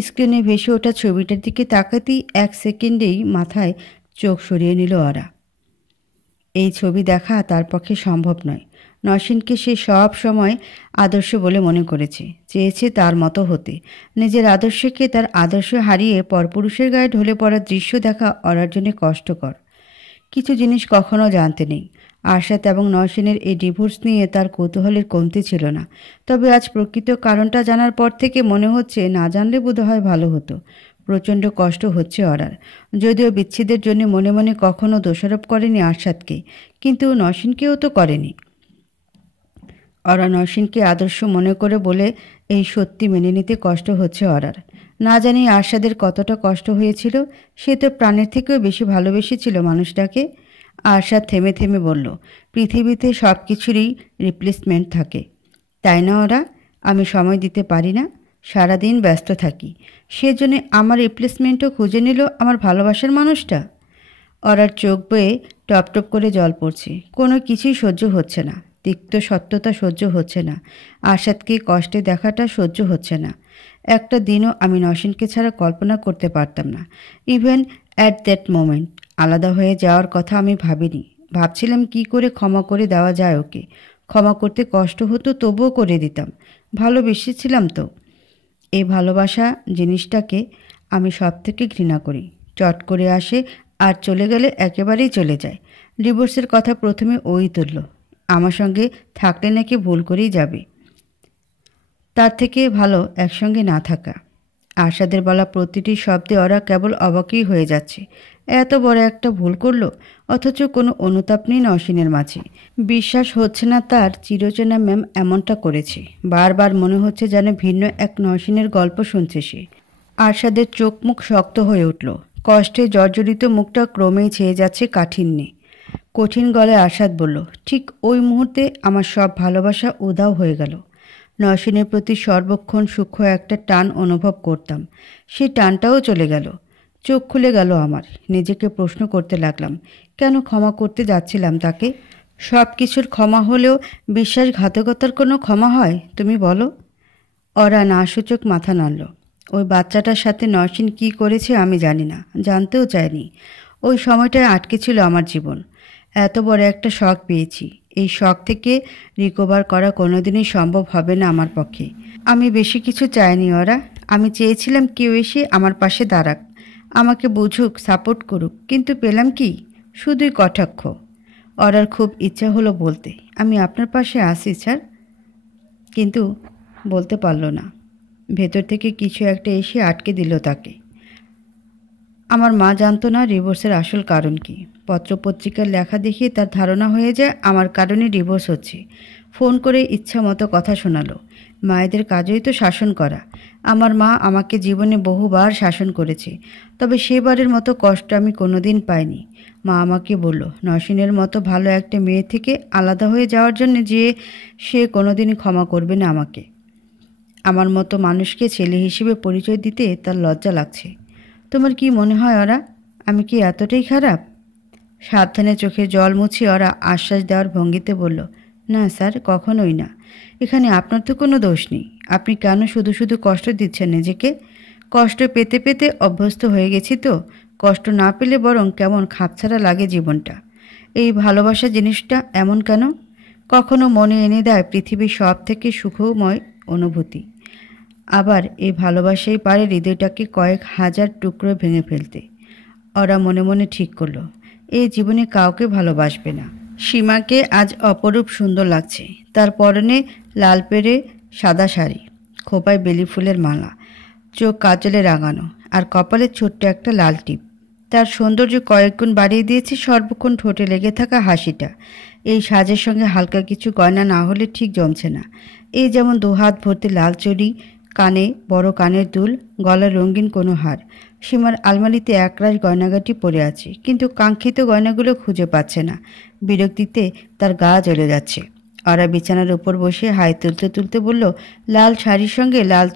স্ক্রিনে ভেসে ওঠা ছবিটার দিকে তাকাতেই এক সেকেন্ডেই মাথায় চোখ সরিয়ে নিল ওরা। এই ছবি দেখা তার পক্ষে সম্ভব নয়। নওশীনকে সে সব সময় আদর্শ বলে মনে করেছে, চেয়েছে তার মতো হতে। নিজের আদর্শকে তার আদর্শ হারিয়ে পরপুরুষের গায়ে ঢলে পড়ার দৃশ্য দেখা ওরার জন্য কষ্টকর। কিছু জিনিস কখনো জানতে নেই। আরশাদ এবং নওশীনের এই ডিভোর্স নিয়ে তার কৌতূহলের কমতি ছিল না। তবে আজ প্রকৃত কারণটা জানার পর থেকে মনে হচ্ছে না জানলে বোধহয় ভালো হতো। প্রচণ্ড কষ্ট হচ্ছে ওরার। যদিও বিচ্ছেদের জন্য মনে মনে কখনো দোষারোপ করেনি আরশাদকে, কিন্তু নওশীনকেও তো করেনি। ওরা নওশীনকে আদর্শ মনে করে বলে এই সত্যি মেনে নিতে কষ্ট হচ্ছে ওরার। না জানি আরশাদের কতটা কষ্ট হয়েছিল। সে তো প্রাণের থেকেও বেশি ভালোবেসেছিল মানুষটাকে। আরশাদ থেমে থেমে বলল, পৃথিবীতে সব কিছুরই রিপ্লেসমেন্ট থাকে, তাই না ওরা? আমি সময় দিতে পারি না, সারাদিন ব্যস্ত থাকি। সেজন্য আমার রিপ্লেসমেন্টও খুঁজে নিল আমার ভালোবাসার মানুষটা। ওরার চোখ বেয়ে টপ টপ করে জল পড়ছে। কোনো কিছুই সহ্য হচ্ছে না। তিক্ত সত্যতা সহ্য হচ্ছে না। আরশাদকে কষ্টে দেখাটা সহ্য হচ্ছে না। একটা দিনও আমি নওশীনকে ছাড়া কল্পনা করতে পারতাম না। ইভেন অ্যাট দ্যাট মোমেন্ট আলাদা হয়ে যাওয়ার কথা আমি ভাবিনি। ভাবছিলাম কি করে ক্ষমা করে দেওয়া যায় ওকে। ক্ষমা করতে কষ্ট হতো, তবুও করে দিতাম। ভালোবেসেছিলাম তো। এই ভালোবাসা জিনিসটাকে আমি সব থেকে ঘৃণা করি। চট করে আসে আর চলে গেলে একেবারেই চলে যায়। ডিভোর্সের কথা প্রথমে ওই তুলল। আমার সঙ্গে থাকলে নাকি ভুল করেই যাবে। তার থেকে ভালো একসঙ্গে না থাকা। আরশাদের বলা প্রতিটি শব্দে ওরা কেবল অবাকই হয়ে যাচ্ছে। এত বড় একটা ভুল করলো, অথচ কোনো অনুতাপ নেই নওশিনের মাঝে। বিশ্বাস হচ্ছে না তার চিরচেনা ম্যাম এমনটা করেছে। বারবার মনে হচ্ছে যেন ভিন্ন এক নওশিনের গল্প শুনছে সে। আরশাদের চোখ মুখ শক্ত হয়ে উঠল। কষ্টে জর্জরিত মুখটা ক্রমেই ছেয়ে যাচ্ছে কাঠিন্যে। কঠিন গলায় আরশাদ বলল, ঠিক ওই মুহূর্তে আমার সব ভালোবাসা উধাও হয়ে গেল। নওশিনের প্রতি সর্বক্ষণ সূক্ষ্ম একটা টান অনুভব করতাম, সেই টানটাও চলে গেল। চোখ খুলে গেল আমার। নিজেকে প্রশ্ন করতে লাগলাম, কেন ক্ষমা করতে যাচ্ছিলাম তাকে? সব কিছুর ক্ষমা হলেও বিশ্বাসঘাতকতার কোনো ক্ষমা হয়, তুমি বলো? ওরা না সূচক মাথা নাড়ল। ওই বাচ্চাটার সাথে নওশিন কী করেছে আমি জানি না, জানতেও চাইনি। ওই সময়টায় আটকে ছিল আমার জীবন। এত বড় একটা শখ পেয়েছি, এই শখ থেকে রিকভার করা কোনোদিনই সম্ভব হবে না আমার পক্ষে। আমি বেশি কিছু চাইনি ওরা। আমি চেয়েছিলাম কেউ এসে আমার পাশে দাঁড়াক, আমাকে বুঝুক, সাপোর্ট করুক, কিন্তু পেলাম কি? শুধুই কটাক্ষ। ওরার খুব ইচ্ছা হলো বলতে, আমি আপনার পাশে আছি স্যার, কিন্তু বলতে পারল না। ভেতর থেকে কিছু একটা এসে আটকে দিল তাকে। আমার মা জানতো না ডিভোর্সের আসল কারণ কি। পত্রপত্রিকার লেখা দেখে তার ধারণা হয়ে যায় আমার কারণে ডিভোর্স হচ্ছে। ফোন করে ইচ্ছা মতো কথা শোনালো। মায়েদের কাজই তো শাসন করা। আমার মা আমাকে জীবনে বহুবার শাসন করেছে, তবে সেবারের মতো কষ্ট আমি কোনোদিন পাইনি। মা আমাকে বলল, নওশিনের মতো ভালো একটা মেয়ে থেকে আলাদা হয়ে যাওয়ার জন্য যে সে কোনোদিনই ক্ষমা করবে না আমাকে। আমার মতো মানুষকে ছেলে হিসেবে পরিচয় দিতে তার লজ্জা লাগছে। তোমার কি মনে হয় ওরা, আমি কি এতটাই খারাপ? সাবধানে চোখে জল মুছিয়ে ওরা আশ্বাস দেওয়ার ভঙ্গিতে বলল, না স্যার, কখনোই না। এখানে আপনার তো কোনো দোষ নেই। আপনি কেন শুধু শুধু কষ্ট দিচ্ছেন নিজেকে? কষ্ট পেতে পেতে অভ্যস্ত হয়ে গেছি তো। কষ্ট না পেলে বরং কেমন খাপছাড়া লাগে জীবনটা। এই ভালোবাসা জিনিসটা এমন কেন? কখনো মনে এনে দেয় পৃথিবীর সব থেকে সুখময় অনুভূতি। আবার এই ভালোবাসাই পারে হৃদয়টাকে কয়েক হাজার টুকরো ভেঙে ফেলতে। ওরা মনে মনে ঠিক করলো, এই জীবনে কাউকে ভালোবাসবে না। সীমাকে আজ অপরূপ সুন্দর লাগছে। তার পরনে লাল পেরে সাদা শাড়ি, খোপায় বেলি ফুলের মালা, চোখ কাজলে রাঙানো, আর কপালে ছোট্ট একটা লাল টিপ। তার সৌন্দর্য কয়েকগুণ বাড়িয়ে দিয়েছে সর্বক্ষণ ঠোঁটে লেগে থাকা হাসিটা। এই সাজের সঙ্গে হালকা কিছু গয়না না হলে ঠিক জমছে না। এই যেমন দুহাত ভর্তি লাল চুড়ি, কানে বড় কানের দুল, গলার রঙিন কোনো হার। সীমার আলমারিতে একরাশ গয়নাগাটি পড়ে আছে, কিন্তু কাঙ্ক্ষিত গয়নাগুলো খুঁজে পাচ্ছে না। বিরক্তিতে তার গা জ্বলে যাচ্ছে। ওরা বিছানার উপর বসে হাই তুলতে তুলতে বলল, লাল শাড়ির সঙ্গে লাল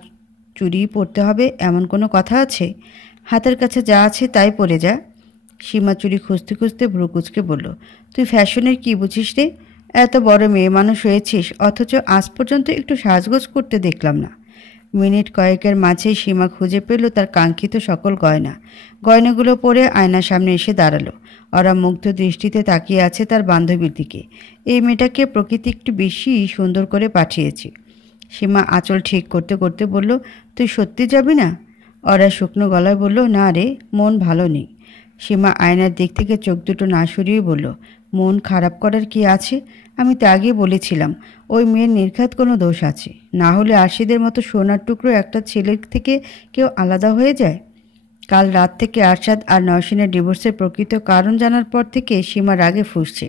চুড়ি পরতে হবে এমন কোনো কথা আছে? হাতের কাছে যা আছে তাই পরে যা। সীমা চুড়ি খুঁজতে খুঁজতে ভ্রু কুঁচকে বলল, তুই ফ্যাশনের কি বুঝিস রে? এত বড় মেয়ে মানুষ হয়েছিস, অথচ আজ পর্যন্ত একটু সাজগোজ করতে দেখলাম না। মিনিট কয়েকের মাঝেই সীমা খুঁজে পেল তার কাঙ্ক্ষিত সকল গয়না। গয়নাগুলো পরে আয়নার সামনে এসে দাঁড়ালো। ওরা মুগ্ধ দৃষ্টিতে তাকিয়ে আছে তার বান্ধবীর দিকে। এই মেয়েটাকে প্রকৃতি একটু বেশি সুন্দর করে পাঠিয়েছে। সীমা আঁচল ঠিক করতে করতে বলল, তুই সত্যি যাবি না? ওরা শুকনো গলায় বলল, না রে, মন ভালো নেই। সীমা আয়নার দিক থেকে চোখ দুটো না সরিয়ে বলল, মন খারাপ করার কি আছে? আমি তো আগে বলেছিলাম ওই মেয়ের নির্ঘাত কোনো দোষ আছে। না হলে আরশিদের মতো সোনার টুকরো একটা ছেলের থেকে কেউ আলাদা হয়ে যায়? কাল রাত থেকে আরশাদ আর নওশিনের ডিভোর্সের প্রকৃত কারণ জানার পর থেকে সীমা রাগে ফুঁসছে।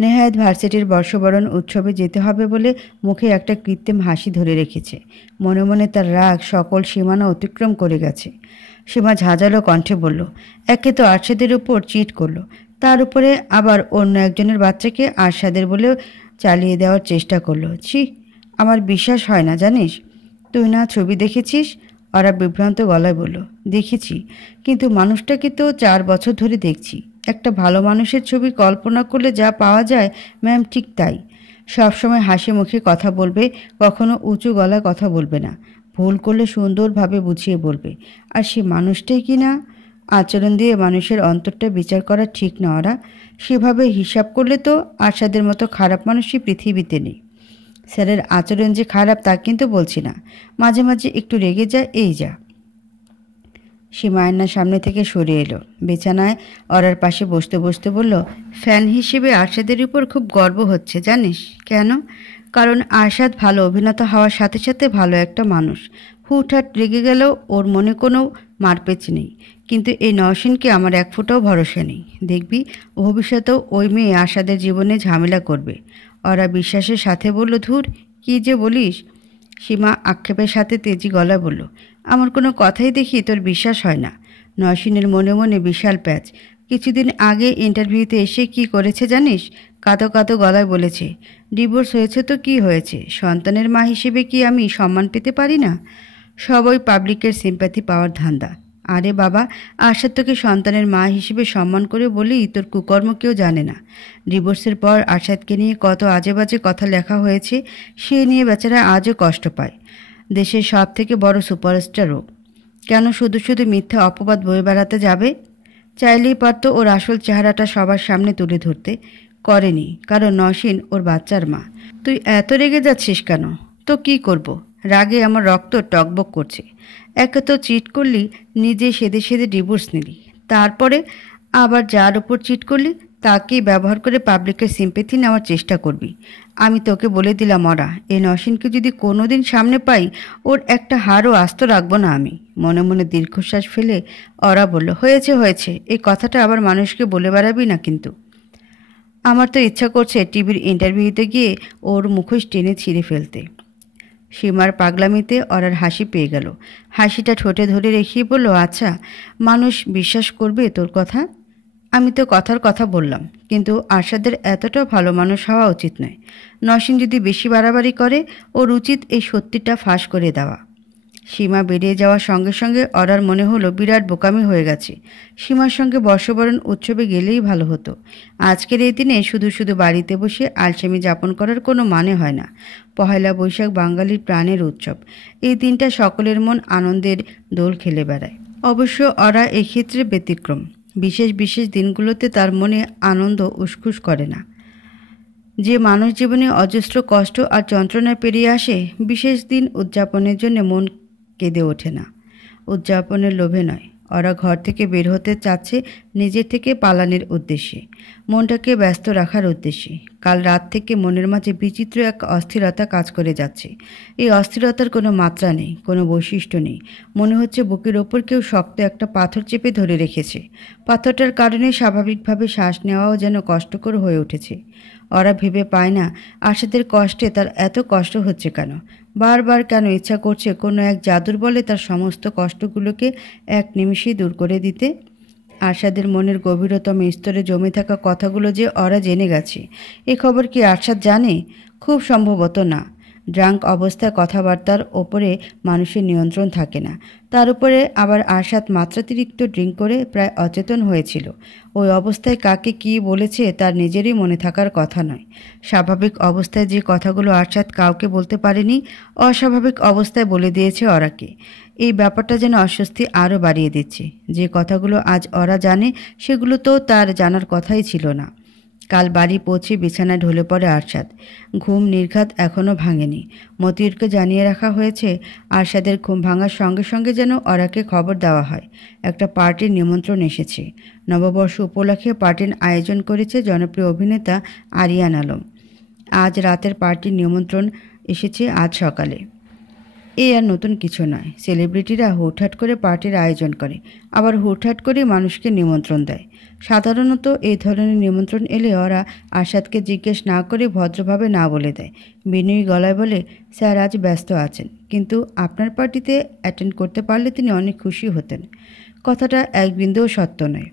নেহায়েত ভার্সিটির বর্ষবরণ উৎসবে যেতে হবে বলে মুখে একটা কৃত্রিম হাসি ধরে রেখেছে। মনে মনে তার রাগ সকল সীমানা অতিক্রম করে গেছে। সীমা ঝাঁঝালো কণ্ঠে বলল, একে তো আরশাদের উপর চিট করলো, তার উপরে আবার অন্য একজনের বাচ্চাকে আরশাদের বলেও চালিয়ে দেওয়ার চেষ্টা করলো। ছি, আমার বিশ্বাস হয় না জানিস। তুই না ছবি দেখেছিস? ওরা বিভ্রান্ত গলায় বলল, দেখেছি, কিন্তু মানুষটাকে তো 4 বছর ধরে দেখছি। একটা ভালো মানুষের ছবি কল্পনা করলে যা পাওয়া যায় ম্যাম, ঠিক তাই। সবসময় হাসি মুখে কথা বলবে, কখনো উঁচু গলায় কথা বলবে না। ভুল করলে সুন্দরভাবে বুঝিয়ে বলবে। আর সে মানুষটাই কি না? আচরণ দিয়ে মানুষের অন্তরটা বিচার করা ঠিক না ওরা। সেভাবে হিসাব করলে তো আরশাদের মতো খারাপ মানুষই পৃথিবীতে নেই। স্যারের আচরণ যে খারাপ তা কিন্তু বলছি না, মাঝে মাঝে একটু রেগে যায়, এই যা। সীমা আয়নার সামনে থেকে সরে এলো। বিছানায় ওরার পাশে বসতে বসতে বলল, ফ্যান হিসেবে আরশাদের উপর খুব গর্ব হচ্ছে জানিস কেন? কারণ আরশাদ ভালো অভিনেতা হওয়ার সাথে সাথে ভালো একটা মানুষ। হুটহাট রেগে গেলেও ওর মনে কোনো মারপেচ নেই। কিন্তু এই নওশিনকে আমার এক ফোঁটাও ভরসা নেই। দেখবি ভবিষ্যতেও ওই মেয়ে আশাদের জীবনে ঝামেলা করবে। ওরা বিশ্বাসের সাথে বলল, ধুর কী যে বলিস। সীমা আক্ষেপের সাথে তেজি গলায় বলল, আমার কোনো কথাই দেখি তোর বিশ্বাস হয় না। নওশিনের মনে মনে বিশাল প্যাচ। কিছুদিন আগে ইন্টারভিউতে এসে কি করেছে জানিস? কাঁদো কাঁদো গলায় বলেছে, ডিভোর্স হয়েছে তো কি হয়েছে, সন্তানের মা হিসেবে কি আমি সম্মান পেতে পারি না? সবই পাবলিকের সিম্প্যাথি পাওয়ার ধান্দা। আরে বাবা, আশাদ তোকে সন্তানের মা হিসেবে সম্মান করে বলেই তোর কুকর্ম কেউ জানে না। ডিভোর্সের পর আশাদকে নিয়ে কত আজে বাজে কথা লেখা হয়েছে, সে নিয়ে বেচারা আজও কষ্ট পায়। দেশের সব থেকে বড় সুপারস্টারও কেন শুধু শুধু মিথ্যা অপবাদ বয়ে বেড়াতে যাবে? চাইলেই পারত ওর আসল চেহারাটা সবার সামনে তুলে ধরতে, করেনি, কারণ নওশিন ওর বাচ্চার মা। তুই এত রেগে যাচ্ছিস কেন? তো কি করব, রাগে আমার রক্ত টকবক করছে। একে তো চিট করলি, নিজে সেদে সেদে ডিভোর্স নিলি, তারপরে আবার যার ওপর চিট করলি তাকেই ব্যবহার করে পাবলিকের সিম্পেথি নেওয়ার চেষ্টা করবি। আমি তোকে বলে দিলাম ওরা, এই নওশিনকে যদি কোনোদিন সামনে পাই, ওর একটা হাড়ও আস্ত রাখবো না আমি। মনে মনে দীর্ঘশ্বাস ফেলে ওরা বলল, হয়েছে হয়েছে, এই কথাটা আবার মানুষকে বলে বেড়াবি না কিন্তু। আমার তো ইচ্ছা করছে টিভির ইন্টারভিউতে গিয়ে ওর মুখোশ টেনে ছিঁড়ে ফেলতে। সীমার পাগলামিতে ওরার হাসি পেয়ে গেল। হাসিটা ঠোঁটে ধরে রেখেই বলল, আচ্ছা, মানুষ বিশ্বাস করবে তোর কথা? আমি তো কথার কথা বললাম, কিন্তু আশাদের এতটাও ভালো মানুষ হওয়া উচিত নয়। নওশিন যদি বেশি বাড়াবাড়ি করে, ওর উচিত এই সত্যিটা ফাঁস করে দেওয়া। সীমা বেরিয়ে যাওয়ার সঙ্গে সঙ্গে অরার মনে হলো বিরাট বোকামি হয়ে গেছে। সীমার সঙ্গে বর্ষবরণ উৎসবে গেলেই ভালো হতো। আজকের এই দিনে শুধু শুধু বাড়িতে বসে আলসেমি যাপন করার কোনো মানে হয় না। পহেলা বৈশাখ বাঙালির প্রাণের উৎসব। এই দিনটা সকলের মন আনন্দের দোল খেলে বেড়ায়। অবশ্য অরা এক্ষেত্রে ব্যতিক্রম। বিশেষ বিশেষ দিনগুলোতে তার মনে আনন্দ উসখুস করে না। যে মানুষ জীবনে অজস্র কষ্ট আর যন্ত্রণা পেরিয়ে আসে, বিশেষ দিন উদযাপনের জন্য মন কেঁদে ওঠে না। উদযাপনের লোভে নয়, ওরা ঘর থেকে বের হতে চাচ্ছে নিজের থেকে পালানোর উদ্দেশ্যে, মনটাকে ব্যস্ত রাখার উদ্দেশ্যে। কাল রাত থেকে মনের মাঝে বিচিত্র এক অস্থিরতা কাজ করে যাচ্ছে। এই অস্থিরতার কোনো মাত্রা নেই, কোনো বৈশিষ্ট্য নেই। মনে হচ্ছে বুকের ওপর কেউ শক্ত একটা পাথর চেপে ধরে রেখেছে। পাথরটার কারণে স্বাভাবিকভাবে শ্বাস নেওয়াও যেন কষ্টকর হয়ে উঠেছে। ওরা ভেবে পায় না আশাদের কষ্টে তার এত কষ্ট হচ্ছে কেন, বারবার কেন ইচ্ছা করছে কোনো এক জাদুর বলে তার সমস্ত কষ্টগুলোকে এক নিমিষেই দূর করে দিতে। আশাদের মনের গভীরতম স্তরে জমে থাকা কথাগুলো যে ওরা জেনে গেছে, এ খবর কি আশাদ জানে? খুব সম্ভবত না। ড্রাঙ্ক অবস্থায় কথাবার্তার ওপরে মানুষের নিয়ন্ত্রণ থাকে না। তার উপরে আবার আশাদ মাত্রাতিরিক্ত ড্রিঙ্ক করে প্রায় অচেতন হয়েছিল। ওই অবস্থায় কাকে কী বলেছে তার নিজেরই মনে থাকার কথা নয়। স্বাভাবিক অবস্থায় যে কথাগুলো আশাদ কাউকে বলতে পারেনি, অস্বাভাবিক অবস্থায় বলে দিয়েছে ওরাকে। এই ব্যাপারটা যেন অস্বস্তি আরও বাড়িয়ে দিচ্ছে। যে কথাগুলো আজ ওরা জানে, সেগুলো তো তার জানার কথাই ছিল না। কাল বাড়ি পৌঁছে বিছানায় ঢলে পড়ে আরশাদ। ঘুম নির্ঘাত এখনও ভাঙেনি। মতিউরকে জানিয়ে রাখা হয়েছে আরশাদের ঘুম ভাঙার সঙ্গে সঙ্গে যেন ওরাকে খবর দেওয়া হয় একটা পার্টির নিমন্ত্রণ এসেছে। নববর্ষ উপলক্ষে পার্টির আয়োজন করেছে জনপ্রিয় অভিনেতা আরিয়ান আলম। আজ রাতের পার্টির নিমন্ত্রণ এসেছে আজ সকালে। এই আর নতুন কিছু নয়। সেলিব্রিটিরা হুটহাট করে পার্টির আয়োজন করে, আবার হুটহাট করে মানুষকে নিমন্ত্রণ দেয়। সাধারণত এই ধরনের নিমন্ত্রণ এলে ওরা আশাদকে জিজ্ঞেস না করে ভদ্রভাবে না বলে দেয়। বিনয়ী গলায় বলে, স্যার আজ ব্যস্ত আছেন, কিন্তু আপনার পার্টিতে অ্যাটেন্ড করতে পারলে তিনি অনেক খুশি হতেন। কথাটা এক বিন্দুও সত্য নয়।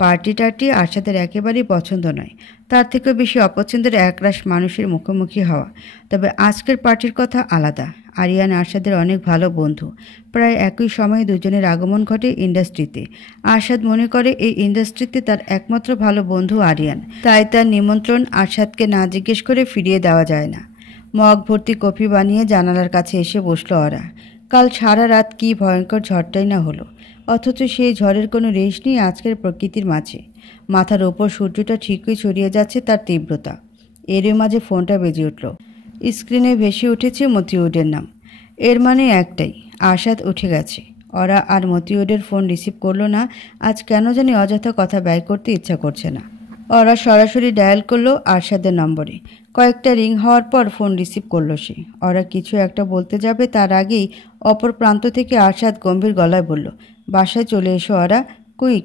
পার্টি আশাদের একেবারেই পছন্দ নয়। তার থেকেও বেশি অপছন্দের একরাশ মানুষের মুখোমুখি হওয়া। তবে আজকের পার্টির কথা আলাদা। আরিয়ান আরশাদের অনেক ভালো বন্ধু। প্রায় একই সময়ে দুজনের আগমন ঘটে ইন্ডাস্ট্রিতে। আরশাদ মনে করে এই ইন্ডাস্ট্রিতে তার একমাত্র ভালো বন্ধু আরিয়ান, তাই তার নিমন্ত্রণ আরশাদকে না জিজ্ঞেস করে ফিরিয়ে দেওয়া যায় না। মগ ভর্তি কফি বানিয়ে জানালার কাছে এসে বসলো ওরা। কাল সারা রাত কী ভয়ঙ্কর ঝড়টাই না হলো, অথচ সেই ঝড়ের কোনো রেশ নেই আজকের প্রকৃতির মাঝে। মাথার ওপর সূর্যটা ঠিকই ছড়িয়ে যাচ্ছে তার তীব্রতা। এরই মাঝে ফোনটা বেজে উঠল। স্ক্রিনে ভেসে উঠেছে মতিউরের নাম। এর মানে একটাই, আরশাদ উঠে গেছে। ওরা আর মতিউরের ফোন রিসিভ করলো না। আজ কেন জানি অযথা কথা ব্যয় করতে ইচ্ছা করছে না। ওরা সরাসরি ডায়াল করলো আরশাদের নম্বরে। কয়েকটা রিং হওয়ার পর ফোন রিসিভ করলো সে। ওরা কিছু একটা বলতে যাবে তার আগেই অপর প্রান্ত থেকে আরশাদ গম্ভীর গলায় বলল, বাসায় চলে এসো ওরা, কুইক।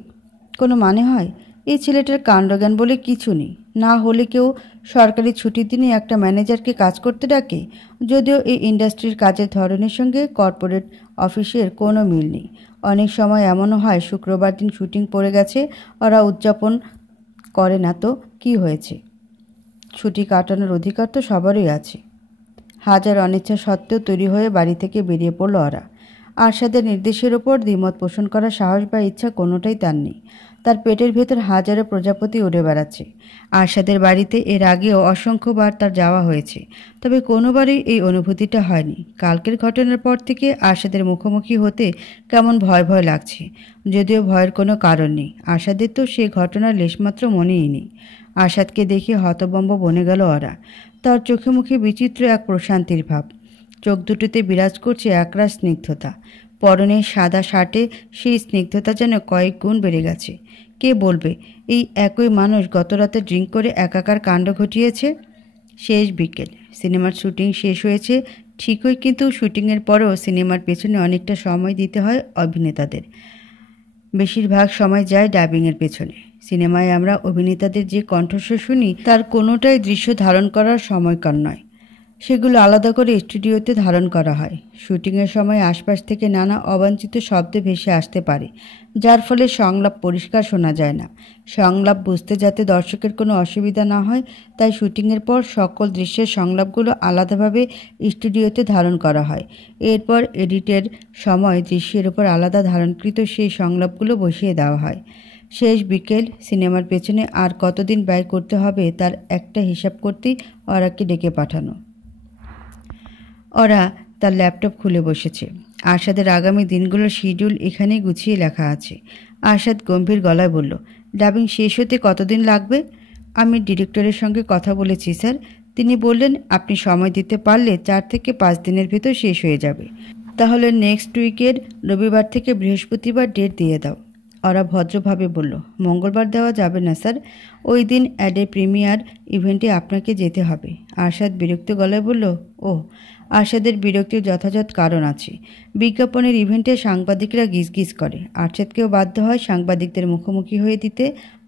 কোনো মানে হয়? এই ছেলেটার কাণ্ডজ্ঞান বলে কিছু নেই। না হলে কেউ সরকারি ছুটির দিনে একটা ম্যানেজারকে কাজ করতে ডাকে। যদিও এই ইন্ডাস্ট্রির কাজের ধরনের সঙ্গে কর্পোরেট অফিসের কোনো মিল নেই। অনেক সময় এমনও হয় শুক্রবার দিন শুটিং পড়ে গেছে, ওরা উদযাপন করে না তো কি হয়েছে? ছুটি কাটানোর অধিকার তো সবারই আছে। হাজার অনিচ্ছা সত্ত্বেও তৈরি হয়ে বাড়ি থেকে বেরিয়ে পড়ল ওরা। আরশাদের নির্দেশের ওপর দ্বিমত পোষণ করার সাহস বা ইচ্ছা কোনোটাই তার নেই। তার পেটের ভেতর হাজারো প্রজাপতি উড়ে বেড়াচ্ছে। আরশাদের বাড়িতে এর আগেও অসংখ্যবার তার যাওয়া হয়েছে, তবে কোনোবারই এই অনুভূতিটা হয়নি। কালকের ঘটনার পর থেকে আরশাদের মুখোমুখি হতে কেমন ভয় ভয় লাগছে, যদিও ভয়ের কোনো কারণ নেই। আরশাদের তো সে ঘটনার লেশমাত্র মনেই নেই। আরশাদকে দেখে হতভম্ব বনে গেল ওরা। তার চোখে মুখে বিচিত্র এক প্রশান্তির ভাব, চোখ দুটোতে বিরাজ করছে একরাশ স্নিগ্ধতা। পরনে সাদা শার্টে সেই স্নিগ্ধতা যেন কয়েক গুণ বেড়ে গেছে। কে বলবে এই একই মানুষ গতরাতে ড্রিঙ্ক করে একাকার কাণ্ড ঘটিয়েছে? শেষ বিকেল, সিনেমার শুটিং শেষ হয়েছে ঠিকই, কিন্তু শুটিংয়ের পরেও সিনেমার পেছনে অনেকটা সময় দিতে হয় অভিনেতাদের। বেশিরভাগ সময় যায় ডাবিংয়ের পেছনে। সিনেমায় আমরা অভিনেতাদের যে কণ্ঠস্বর শুনি তার কোনোটাই দৃশ্য ধারণ করার সময়কার নয়। সেগুলো আলাদা করে স্টুডিওতে ধারণ করা হয়। শুটিংয়ের সময় আশপাশ থেকে নানা অবাঞ্ছিত শব্দ ভেসে আসতে পারে, যার ফলে সংলাপ পরিষ্কার শোনা যায় না। সংলাপ বুঝতে যাতে দর্শকের কোনো অসুবিধা না হয়, তাই শুটিংয়ের পর সকল দৃশ্যের সংলাপগুলো আলাদাভাবে স্টুডিওতে ধারণ করা হয়। এরপর এডিটের সময় দৃশ্যের উপর আলাদা ধারণকৃত সেই সংলাপগুলো বসিয়ে দেওয়া হয়। শেষ বিকেল, সিনেমার পেছনে আর কতদিন ব্যয় করতে হবে তার একটা হিসাব করতেই ওরাকে ডেকে পাঠানো। ওরা তার ল্যাপটপ খুলে বসেছে। আরশাদের আগামী দিনগুলোর শিডিউল এখানেই গুছিয়ে লেখা আছে। আরশাদ গম্ভীর গলায় বলল, ডাবিং শেষ হতে কতদিন লাগবে? আমি ডিরেক্টরের সঙ্গে কথা বলেছি স্যার। তিনি বললেন আপনি সময় দিতে পারলে 4 থেকে 5 দিনের ভেতর শেষ হয়ে যাবে। তাহলে নেক্সট উইকের রবিবার থেকে বৃহস্পতিবার ডেট দিয়ে দাও। ওরা ভদ্রভাবে বলল, মঙ্গলবার দেওয়া যাবে না স্যার, ওই দিন অ্যাডের প্রিমিয়ার ইভেন্টে আপনাকে যেতে হবে। আরশাদ বিরক্ত গলায় বলল, ও। আরশাদের বিরক্তির যথাযথ কারণ আছে। বিজ্ঞাপনের ইভেন্টে সাংবাদিকরা গিজগিজ করে। আরশাদকেও বাধ্য হয় সাংবাদিকদের মুখোমুখি হয়ে দিতে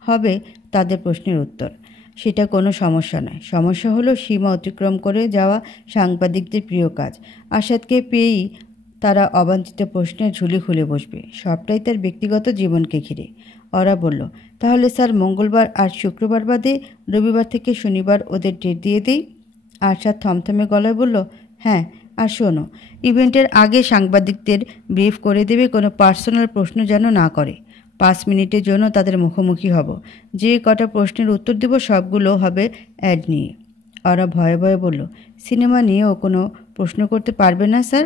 হবে তাদের প্রশ্নের উত্তর। সেটা কোনো সমস্যা নয়। সমস্যা হলো সীমা অতিক্রম করে যাওয়া সাংবাদিকদের প্রিয় কাজ। আরশাদকে পেয়েই তারা অবাঞ্ছিত প্রশ্নের ঝুলি খুলে বসবে। সবটাই তার ব্যক্তিগত জীবনকে ঘিরে। ওরা বলল, তাহলে স্যার মঙ্গলবার আর শুক্রবার বাদে রবিবার থেকে শনিবার ওদের ডেট দিয়ে দিই। আরশাদ থমথমে গলায় বলল, হ্যাঁ। আর শোনো, ইভেন্টের আগে সাংবাদিকদের ব্রিফ করে দেবে কোনো পার্সোনাল প্রশ্ন যেন না করে। 5 মিনিটের জন্য তাদের মুখোমুখি হব। যে কটা প্রশ্নের উত্তর দেব সবগুলো হবে অ্যাড নিয়ে। ওরা ভয়ে ভয়ে বলল, সিনেমা নিয়েও কোনো প্রশ্ন করতে পারবে না স্যার?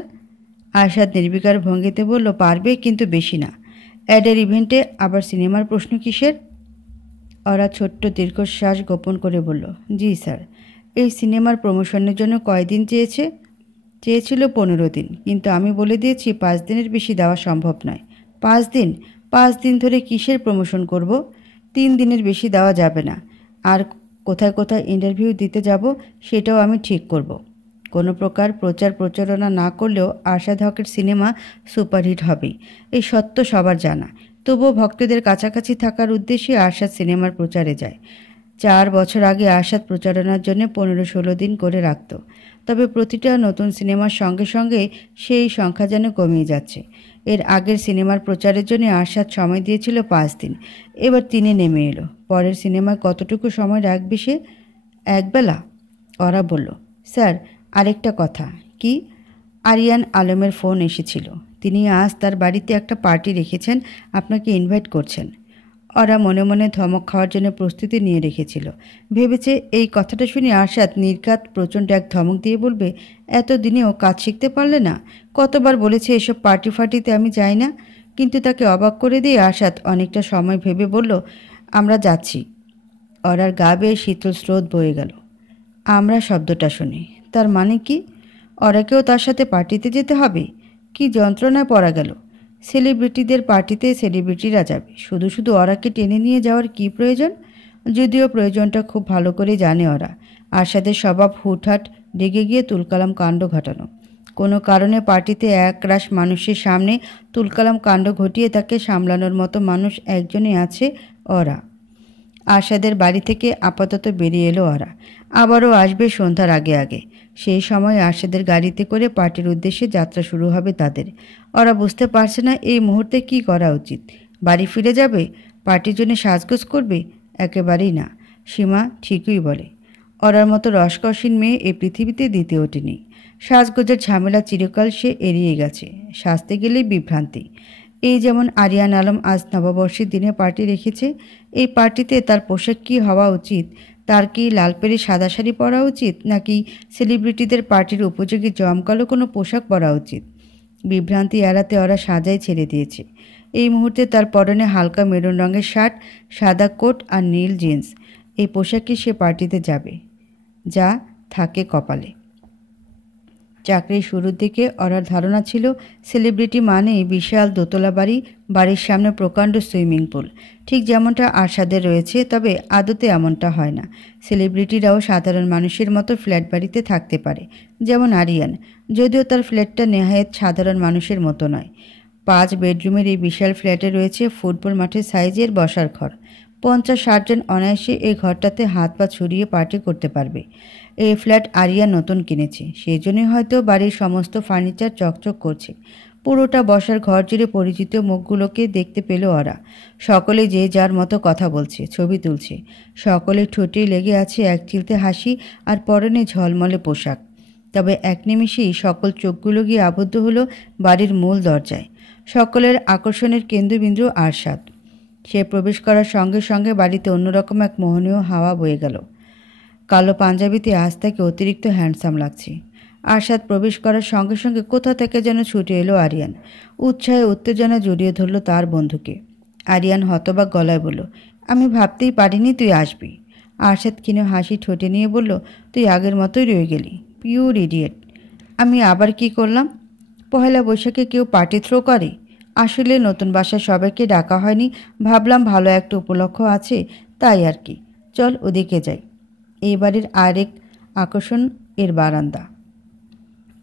আরশাদ নির্বিকার ভঙ্গিতে বলল, পারবে, কিন্তু বেশি না। অ্যাডের ইভেন্টে আবার সিনেমার প্রশ্ন কিসের? ওরা ছোট্ট দীর্ঘশ্বাস গোপন করে বলল, জি স্যার। এই সিনেমার প্রমোশনের জন্য কয়দিন চেয়েছিল 15 দিন, কিন্তু আমি বলে দিয়েছি 5 দিনের বেশি দেওয়া সম্ভব নয়। 5 দিন? 5 দিন ধরে কিসের প্রমোশন করব? 3 দিনের বেশি দেওয়া যাবে না। আর কোথায় কোথায় ইন্টারভিউ দিতে যাব সেটাও আমি ঠিক করব। কোনো প্রকার প্রচার প্রচারণা না করলেও আরশাদ হকের সিনেমা সুপারহিট হবেই, এই সত্য সবার জানা। তবুও ভক্তদের কাছাকাছি থাকার উদ্দেশ্যে আরশাদ সিনেমার প্রচারে যায়। 4 বছর আগে আরশাদ প্রচারণার জন্য 15-16 দিন করে রাখত। তবে প্রতিটা নতুন সিনেমার সঙ্গে সঙ্গে সেই সংখ্যা যেন কমিয়ে যাচ্ছে। এর আগের সিনেমার প্রচারের জন্য আরশাদ সময় দিয়েছিল 5 দিন, এবার 3-এ নেমে এলো। পরের সিনেমায় কতটুকু সময় রাখবে সে? একবেলা? ওরা বলল, স্যার আরেকটা কথা। কি? আরিয়ান আলমের ফোন এসেছিল। তিনি আজ তার বাড়িতে একটা পার্টি রেখেছেন, আপনাকে ইনভাইট করছেন। ওরা মনে মনে ধমক খাওয়ার জন্য প্রস্তুতি নিয়ে রেখেছিল। ভেবেছে এই কথাটা শুনে আরশাদ নির্ঘাত প্রচণ্ড এক ধমক দিয়ে বলবে, এতদিনেও কাজ শিখতে পারলে না? কতবার বলেছে এসব পার্টি ফার্টিতে আমি যাই না। কিন্তু তাকে অবাক করে দিয়ে আরশাদ অনেকটা সময় ভেবে বলল, আমরা যাচ্ছি। ওরার গা বেয়ে শীতল স্রোত বয়ে গেল আমরা শব্দটা শুনে। তার মানে কি? ওরাকেও তার সাথে পার্টিতে যেতে হবে? কি যন্ত্রণায় পড়া গেল। সেলিব্রিটিদের পার্টিতে সেলিব্রিটিরা যাবে, শুধু শুধু ওরাকে টেনে নিয়ে যাওয়ার কি প্রয়োজন? যদিও প্রয়োজনটা খুব ভালো করে জানে ওরা। আরশাদের স্বভাব হুটহাট রেগে গিয়ে তুলকালাম কাণ্ড ঘটানো। কোনো কারণে পার্টিতে একরাশ মানুষের সামনে তুলকালাম কাণ্ড ঘটিয়ে তাকে সামলানোর মতো মানুষ একজনই আছে, ওরা। আশাদের বাড়ি থেকে আপাতত বেরিয়ে এলো ওরা। আবারও আসবে সন্ধ্যার আগে আগে। সেই সময় আশাদের গাড়িতে করে পার্টির উদ্দেশ্যে যাত্রা শুরু হবে তাদের। ওরা বুঝতে পারছে না এই মুহূর্তে কি করা উচিত। বাড়ি ফিরে যাবে? পার্টির জন্য সাজগোজ করবে? একেবারেই না। সীমা ঠিকই বলে। ওরার মতো রসকসীন মেয়ে এই পৃথিবীতে দ্বিতীয়টি নেই। সাজগোজের ঝামেলা চিরকাল সে এড়িয়ে গেছে। সাজতে গেলেই বিভ্রান্তি। এই যেমন আরিয়ান আলম আজ নববর্ষের দিনে পার্টি রেখেছে। এই পার্টিতে তার পোশাক কী হওয়া উচিত? তার কি লাল পেরে সাদা শাড়ি পরা উচিত, নাকি সেলিব্রিটিদের পার্টির উপযোগী জমকালো কোনো পোশাক পরা উচিত? বিভ্রান্তি এড়াতে ওরা সাজাই ছেড়ে দিয়েছে। এই মুহূর্তে তার পরনে হালকা মেরুন রঙের শার্ট, সাদা কোট আর নীল জিন্স। এই পোশাকে সে পার্টিতে যাবে, যা থাকে কপালে। চাকরির শুরুর দিকে ওরার ধারণা ছিল সেলিব্রিটি মানেই বিশাল দোতলা বাড়ি, বাড়ির সামনে প্রকাণ্ড সুইমিং পুল। ঠিক যেমনটা আরশাদের রয়েছে, তবে আদতে এমনটা হয় না। সেলিব্রিটিরাও সাধারণ মানুষের মতো ফ্ল্যাট বাড়িতে থাকতে পারে, যেমন আরিয়ান। যদিও তার ফ্ল্যাটটা নেহায়েত সাধারণ মানুষের মতো নয়। 5 বেডরুমের এই বিশাল ফ্ল্যাটে রয়েছে ফুটবল মাঠের সাইজের বসার ঘর। 50-60 জন অনায়াসে এই ঘরটাতে হাত পা ছড়িয়ে পার্টি করতে পারবে। এই ফ্ল্যাট আরিয়া নতুন কিনেছে, সেই জন্যই হয়তো বাড়ির সমস্ত ফার্নিচার চকচক করছে। পুরোটা বসার ঘর জুড়ে পরিচিত মুখগুলোকে দেখতে পেল ওরা। সকলে যে যার মতো কথা বলছে, ছবি তুলছে। সকলের ঠোঁটে লেগে আছে এক চিলতে হাসি আর পরনে ঝলমলে পোশাক। তবে এক নিমিষেই সকল চোখগুলো গিয়ে আবদ্ধ হলো বাড়ির মূল দরজায়। সকলের আকর্ষণের কেন্দ্রবিন্দু আরশাদ। সে প্রবেশ করার সঙ্গে সঙ্গে বাড়িতে অন্যরকম এক মোহনীয় হাওয়া বয়ে গেল। কালো পাঞ্জাবিতে আজ তাকে অতিরিক্ত হ্যান্ডসাম লাগছে। আরশাদ প্রবেশ করার সঙ্গে সঙ্গে কোথা থেকে যেন ছুটে এলো আরিয়ান। উৎসাহে উত্তেজনা জড়িয়ে ধরল তার বন্ধুকে। আরিয়ান হতবাক গলায় বলল, আমি ভাবতেই পারিনি তুই আসবি। আরশাদ ক্ষীণ হাসি ঠোঁটে নিয়ে বলল, তুই আগের মতোই রয়ে গেলি, পিওর ইডিয়েট। আমি আবার কি করলাম? পহেলা বৈশাখে কেউ পার্টি থ্রো করে? আসলে নতুন বাসায় সবাইকে ডাকা হয়নি, ভাবলাম ভালো একটা উপলক্ষ আছে, তাই আর কি। চল ওদিকে যাই। এই বাড়ির আরেক আকর্ষণ এর বারান্দা।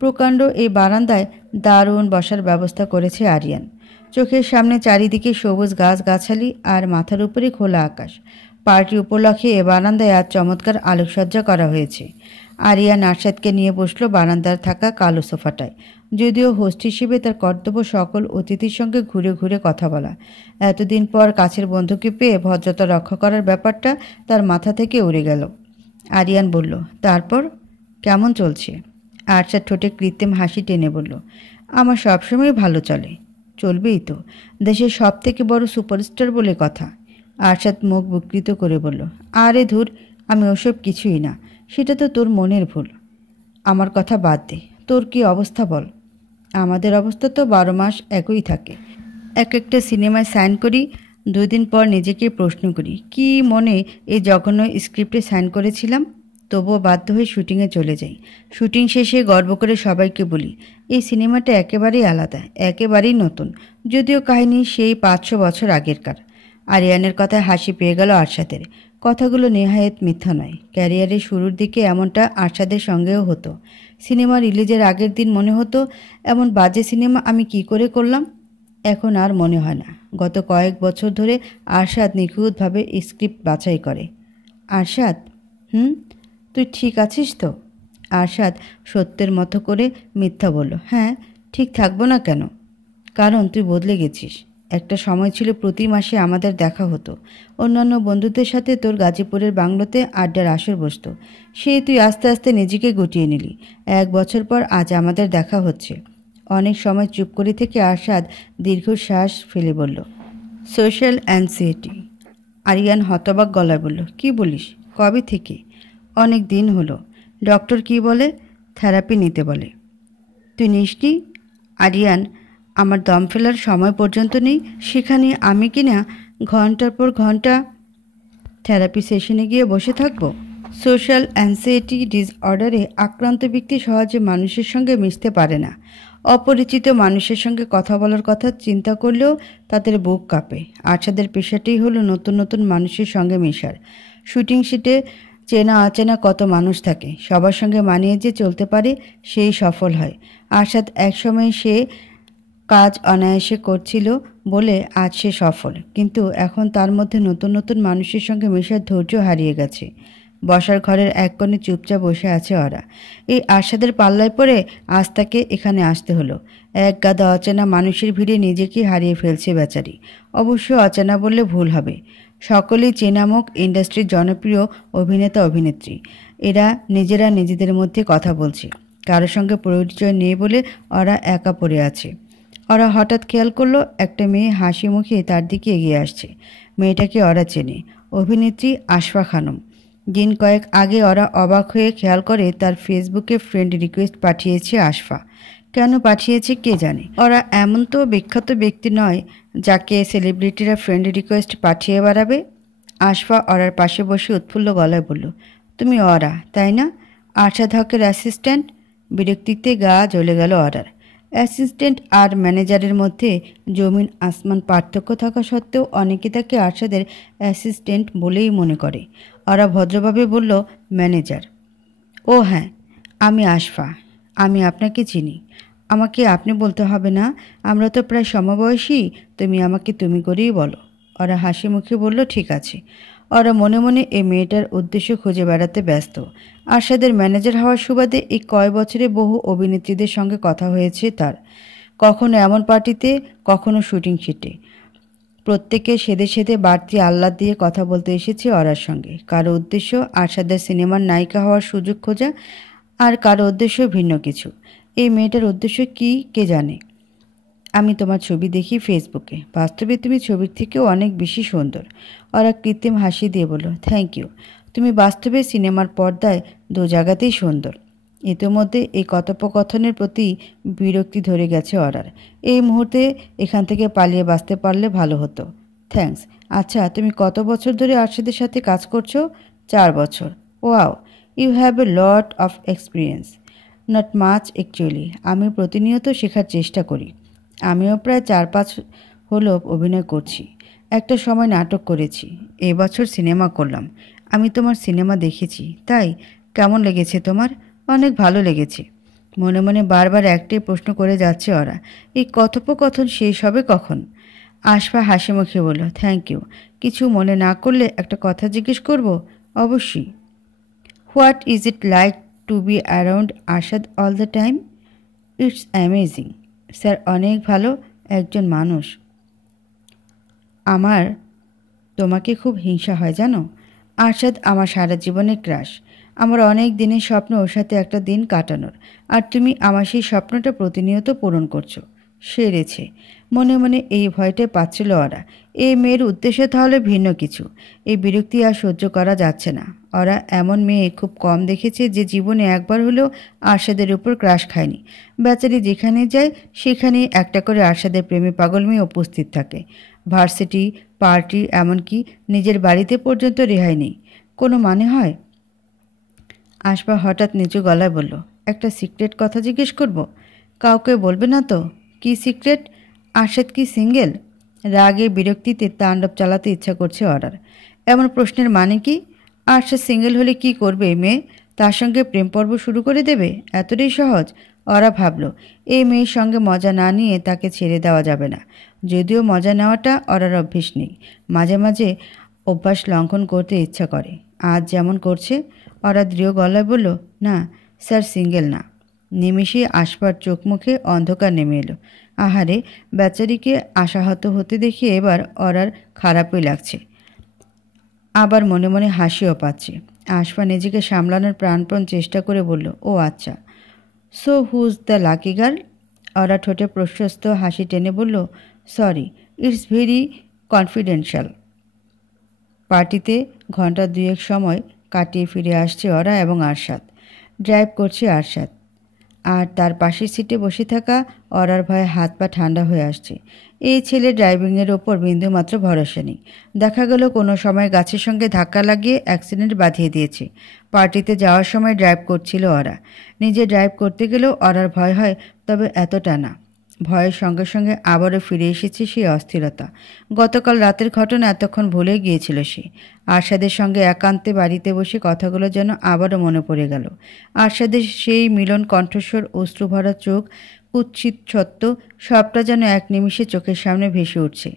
প্রকাণ্ড এই বারান্দায় দারুণ বসার ব্যবস্থা করেছে আরিয়ান। চোখের সামনে চারিদিকে সবুজ গাছগাছালি আর মাথার উপরে খোলা আকাশ। পার্টি উপলক্ষে এ বারান্দায় আজ চমৎকার আলোকসজ্জা করা হয়েছে। আরিয়ান আরশাদকে নিয়ে বসলো বারান্দার থাকা কালো সোফাটায়। যদিও হোস্ট হিসেবে তার কর্তব্য সকল অতিথির সঙ্গে ঘুরে ঘুরে কথা বলা। এতদিন পর কাছের বন্ধুকে পেয়ে ভদ্রতা রক্ষা করার ব্যাপারটা তার মাথা থেকে উড়ে গেল। আরিয়ান বলল, তারপর কেমন চলছে? আরশাদ ঠোঁটে কৃত্রিম হাসি টেনে বলল, আমার সবসময় ভালো চলে। চলবেই তো, দেশের সব থেকে বড় সুপারস্টার বলে কথা। আরশাদ মুখ বিকৃত করে বলল, আরে ধুর, আমি ওসব কিছুই না, সেটা তো তোর মনের ভুল। আমার কথা বাদ দে, তোর কি অবস্থা বল। আমাদের অবস্থা তো 12 মাস একই থাকে। এক একটা সিনেমায় সাইন করি, 2 দিন পর নিজেকে প্রশ্ন করি, কি মনে এই জঘন্য স্ক্রিপ্টে সাইন করেছিলাম। তবুও বাধ্য হয়ে শুটিংয়ে চলে যাই। শুটিং শেষে গর্ব করে সবাইকে বলি, এই সিনেমাটা একেবারেই আলাদা, একেবারেই নতুন, যদিও কাহিনী সেই 500 বছর আগেরকার। আরিয়ানের কথায় হাসি পেয়ে গেল আরশাদের। কথাগুলো নেহায়েত মিথ্যা নয়। ক্যারিয়ারের শুরুর দিকে এমনটা আরশাদের সঙ্গেও হতো। সিনেমা রিলিজের আগের দিন মনে হতো, এমন বাজে সিনেমা আমি কি করে করলাম। এখন আর মনে হয় না। গত কয়েক বছর ধরে আরশাদ নিখুঁতভাবে স্ক্রিপ্ট বাছাই করে। আরশাদ, তুই ঠিক আছিস তো? আরশাদ সত্যের মতো করে মিথ্যা বলল, হ্যাঁ, ঠিক থাকবো না কেন? কারণ তুই বদলে গেছিস। একটা সময় ছিল প্রতি মাসে আমাদের দেখা হতো। অন্যান্য বন্ধুদের সাথে তোর গাজীপুরের বাংলোতে আড্ডার আসর বসতো। সেই তুই আস্তে আস্তে নিজেকে গুটিয়ে নিলি। 1 বছর পর আজ আমাদের দেখা হচ্ছে। অনেক সময় চুপ করে থেকে আরশাদ দীর্ঘশ্বাস ফেলে বলল, সোশ্যাল অ্যাংজাইটি। আরিয়ান হতবাক গলায় বলল, কি বলিস? কবে থেকে? অনেক দিন হলো। ডক্টর কি বলে? থেরাপি নিতে বলে। তুই নিসনি? আরিয়ান, আমার দম ফেলার সময় পর্যন্ত নেই, সেখানে আমি কিনা ঘন্টার পর ঘন্টা থেরাপি সেশনে গিয়ে বসে থাকবো? সোশ্যাল অ্যাংজাইটি ডিসঅর্ডারে আক্রান্ত ব্যক্তি সহজে মানুষের সঙ্গে মিশতে পারে না। অপরিচিত মানুষের সঙ্গে কথা বলার কথা চিন্তা করলেও তাদের বুক কাঁপে। আরশাদের পেশাটাই হলো নতুন নতুন মানুষের সঙ্গে মেশার। শুটিং সেটে চেনা অচেনা কত মানুষ থাকে, সবার সঙ্গে মানিয়ে যে চলতে পারে সেই সফল হয়। আরশাদ একসময় সে কাজ অনায়াসে করছিল বলে আজ সে সফল, কিন্তু এখন তার মধ্যে নতুন নতুন মানুষের সঙ্গে মেশার ধৈর্য হারিয়ে গেছে। বসার ঘরের এক কোণে চুপচাপ বসে আছে ওরা। এই আরশাদের পাল্লায় পড়ে আজ তাকে এখানে আসতে হলো। এক গাদা অচেনা মানুষের ভিড়ে নিজেকে হারিয়ে ফেলছে বেচারি। অবশ্য অচেনা বললে ভুল হবে, সকলেই চেনামুখ ইন্ডাস্ট্রির জনপ্রিয় অভিনেতা অভিনেত্রী। এরা নিজেরা নিজেদের মধ্যে কথা বলছে, কারোর সঙ্গে পরিচয় নেই বলে ওরা একা পড়ে আছে। ওরা হঠাৎ খেয়াল করলো একটা মেয়ে হাসি মুখে তার দিকে এগিয়ে আসছে। মেয়েটাকে ওরা চেনে, অভিনেত্রী আশফা খানম। দিন কয়েক আগে ওরা অবাক হয়ে খেয়াল করে তার ফেসবুকে ফ্রেন্ড রিকোয়েস্ট পাঠিয়েছে আশফা। কেন পাঠিয়েছে কে জানে। ওরা এমন তো বিখ্যাত ব্যক্তি নয় যাকে সেলিব্রিটিরা ফ্রেন্ড রিকোয়েস্ট পাঠিয়ে বেড়াবে। আশফা ওরার পাশে বসে উৎফুল্ল গলায় বলল, তুমি ওরা তাই না, আরশাদ হকের অ্যাসিস্ট্যান্ট? বিরক্তিতে গা জ্বলে গেল ওরার। অ্যাসিস্ট্যান্ট আর ম্যানেজারের মধ্যে জমিন আসমান পার্থক্য থাকা সত্ত্বেও অনেকে তাকে আরশাদের অ্যাসিস্ট্যান্ট বলেই মনে করে। ওরা ভদ্রভাবে বলল, ম্যানেজার। ও হ্যাঁ, আমি আশফা, আমি আপনাকে চিনি। আমাকে আপনি বলতে হবে না, আমরা তো প্রায় সমবয়সী, তুমি আমাকে তুমি করেই বলো। ওরা হাসি মুখে বলল, ঠিক আছে। ওরা মনে মনে এই মেয়েটার উদ্দেশ্য খুঁজে বেড়াতে ব্যস্ত। আরশাদের ম্যানেজার হওয়ার সুবাদে এই কয় বছরে বহু অভিনেত্রীদের সঙ্গে কথা হয়েছে তার, কখনো এমন পার্টিতে, কখনো শুটিং শিটে। প্রত্যেকে সেদে সেদে বাড়তি আহ্লাদ দিয়ে কথা বলতে এসেছে ওরার সঙ্গে। কারো উদ্দেশ্য আরশাদের সিনেমার নায়িকা হওয়ার সুযোগ খোঁজা, আর কারো উদ্দেশ্য ভিন্ন কিছু। এই মেয়েটার উদ্দেশ্য কি কে জানে। আমি তোমার ছবি দেখি ফেসবুকে, বাস্তবে তুমি ছবির থেকেও অনেক বেশি সুন্দর। ওরা কৃত্রিম হাসি দিয়ে বলল, থ্যাংক ইউ। তুমি বাস্তবে সিনেমার পর্দায় দু জায়গাতেই সুন্দর। ইতিমধ্যে এই কথোপকথনের প্রতি বিরক্তি ধরে গেছে ওরার। এই মুহূর্তে এখান থেকে পালিয়ে বাঁচতে পারলে ভালো হতো। থ্যাঙ্কস। আচ্ছা, তুমি কত বছর ধরে আরশাদের সাথে কাজ করছো? 4 বছর। Wow, you have a lot of experience. Not much actually. আমি প্রতিনিয়ত শেখার চেষ্টা করি। আমিও প্রায় 4-5 হলো অভিনয় করছি। একটা সময় নাটক করেছি, এবছর সিনেমা করলাম। আমি তোমার সিনেমা দেখেছি, তাই কেমন লেগেছে তোমার? অনেক ভালো লেগেছে। মনে মনে বারবার একটাই প্রশ্ন করে যাচ্ছে ওরা, এই কথোপকথন শেষ হবে কখন? আশফা হাসি মুখে বলল, থ্যাংক ইউ। কিছু মনে না করলে একটা কথা জিজ্ঞেস করব? অবশ্যই। What is it like to be around Arshad all the time? It's amazing. Sir অনেক ভালো একজন মানুষ। আমার তোমাকে খুব হিংসা হয় জানো। আরশাদ আমার সারা জীবনের ক্রাশ। আমার অনেক দিনের স্বপ্ন ওর সাথে একটা দিন কাটানোর, আর তুমি আমার সেই স্বপ্নটা প্রতিনিয়ত পূরণ করছো। সেরেছে। মনে মনে এই ভয়টাই পাচ্ছিল ওরা। এই মেয়ের উদ্দেশ্য তাহলে ভিন্ন কিছু। এই বিরক্তি আর সহ্য করা যাচ্ছে না। ওরা এমন মেয়ে খুব কম দেখেছে যে জীবনে একবার হলেও আরশাদের উপর ক্রাশ খায়নি। বেচারি যেখানে যায় সেখানেই একটা করে আরশাদের প্রেমে পাগল মেয়ে উপস্থিত থাকে। ভার্সিটি, পার্টি, এমনকি নিজের বাড়িতে পর্যন্ত রেহাই নেই। কোনো মানে হয়? আশফা হঠাৎ নিচু গলায় বলল, একটা সিক্রেট কথা জিজ্ঞেস করব? কাউকে বলবে না তো? কি সিক্রেট? আরশাদ কি সিঙ্গেল? রাগে বিরক্তিতে তাণ্ডব চালাতে ইচ্ছা করছে ওরার। এমন প্রশ্নের মানে কি? আরশাদ সিঙ্গেল হলে কি করবে মেয়ে? তার সঙ্গে প্রেম পর্ব শুরু করে দেবে? এতটাই সহজ? ওরা ভাবল এই মেয়ের সঙ্গে মজা না নিয়ে তাকে ছেড়ে দেওয়া যাবে না। যদিও মজা নেওয়াটা ওরার অভ্যেস নেই, মাঝে মাঝে অভ্যাস লঙ্ঘন করতে ইচ্ছা করে। আজ যেমন করছে। ওরা দৃঢ় গলায় বলল, না স্যার, সিঙ্গেল না। নিমেষেই আশফার চোখ মুখে অন্ধকার নেমে এলো। আহারে, বেচারিকে আশাহত হতে দেখে এবার ওরার খারাপই লাগছে, আবার মনে মনে হাসিও পাচ্ছে। আশফা নিজেকে সামলানোর প্রাণপণ চেষ্টা করে বলল, ও আচ্ছা, so who's the lucky girl? ওরা ঠোঁটে প্রশস্ত হাসি টেনে বলল, সরি, ইটস ভেরি কনফিডেন্সিয়াল। পার্টিতে ঘন্টা 2-1 সময় কাটিয়ে ফিরে আসছে ওরা এবং আরশাদ। ড্রাইভ করছে আরশাদ, আর তার পাশের সিটে বসে থাকা ওরার ভয়ে হাত পা ঠান্ডা হয়ে আসছে। এই ছেলে ড্রাইভিংয়ের ওপর বিন্দুমাত্র ভরসা নেই। দেখা গেল কোনো সময় গাছের সঙ্গে ধাক্কা লাগিয়ে অ্যাক্সিডেন্ট বাঁধিয়ে দিয়েছে। পার্টিতে যাওয়ার সময় ড্রাইভ করছিল ওরা। নিজে ড্রাইভ করতে গেলেও ওরার ভয় হয়, তবে এতটা না। ভয়ের সঙ্গে সঙ্গে আবারও ফিরে এসেছে সেই অস্থিরতা। গতকাল রাতের ঘটনা এতক্ষণ ভুলে গিয়েছিল সে। আরশাদের সঙ্গে একান্তে বাড়িতে বসে কথাগুলো যেন আবারও মনে পড়ে গেল। আরশাদের সেই মিলন কণ্ঠস্বর, অশ্রুভরা চোখ, কুৎসিত সত্য, সবটা যেন এক নিমিষে চোখের সামনে ভেসে উঠছে।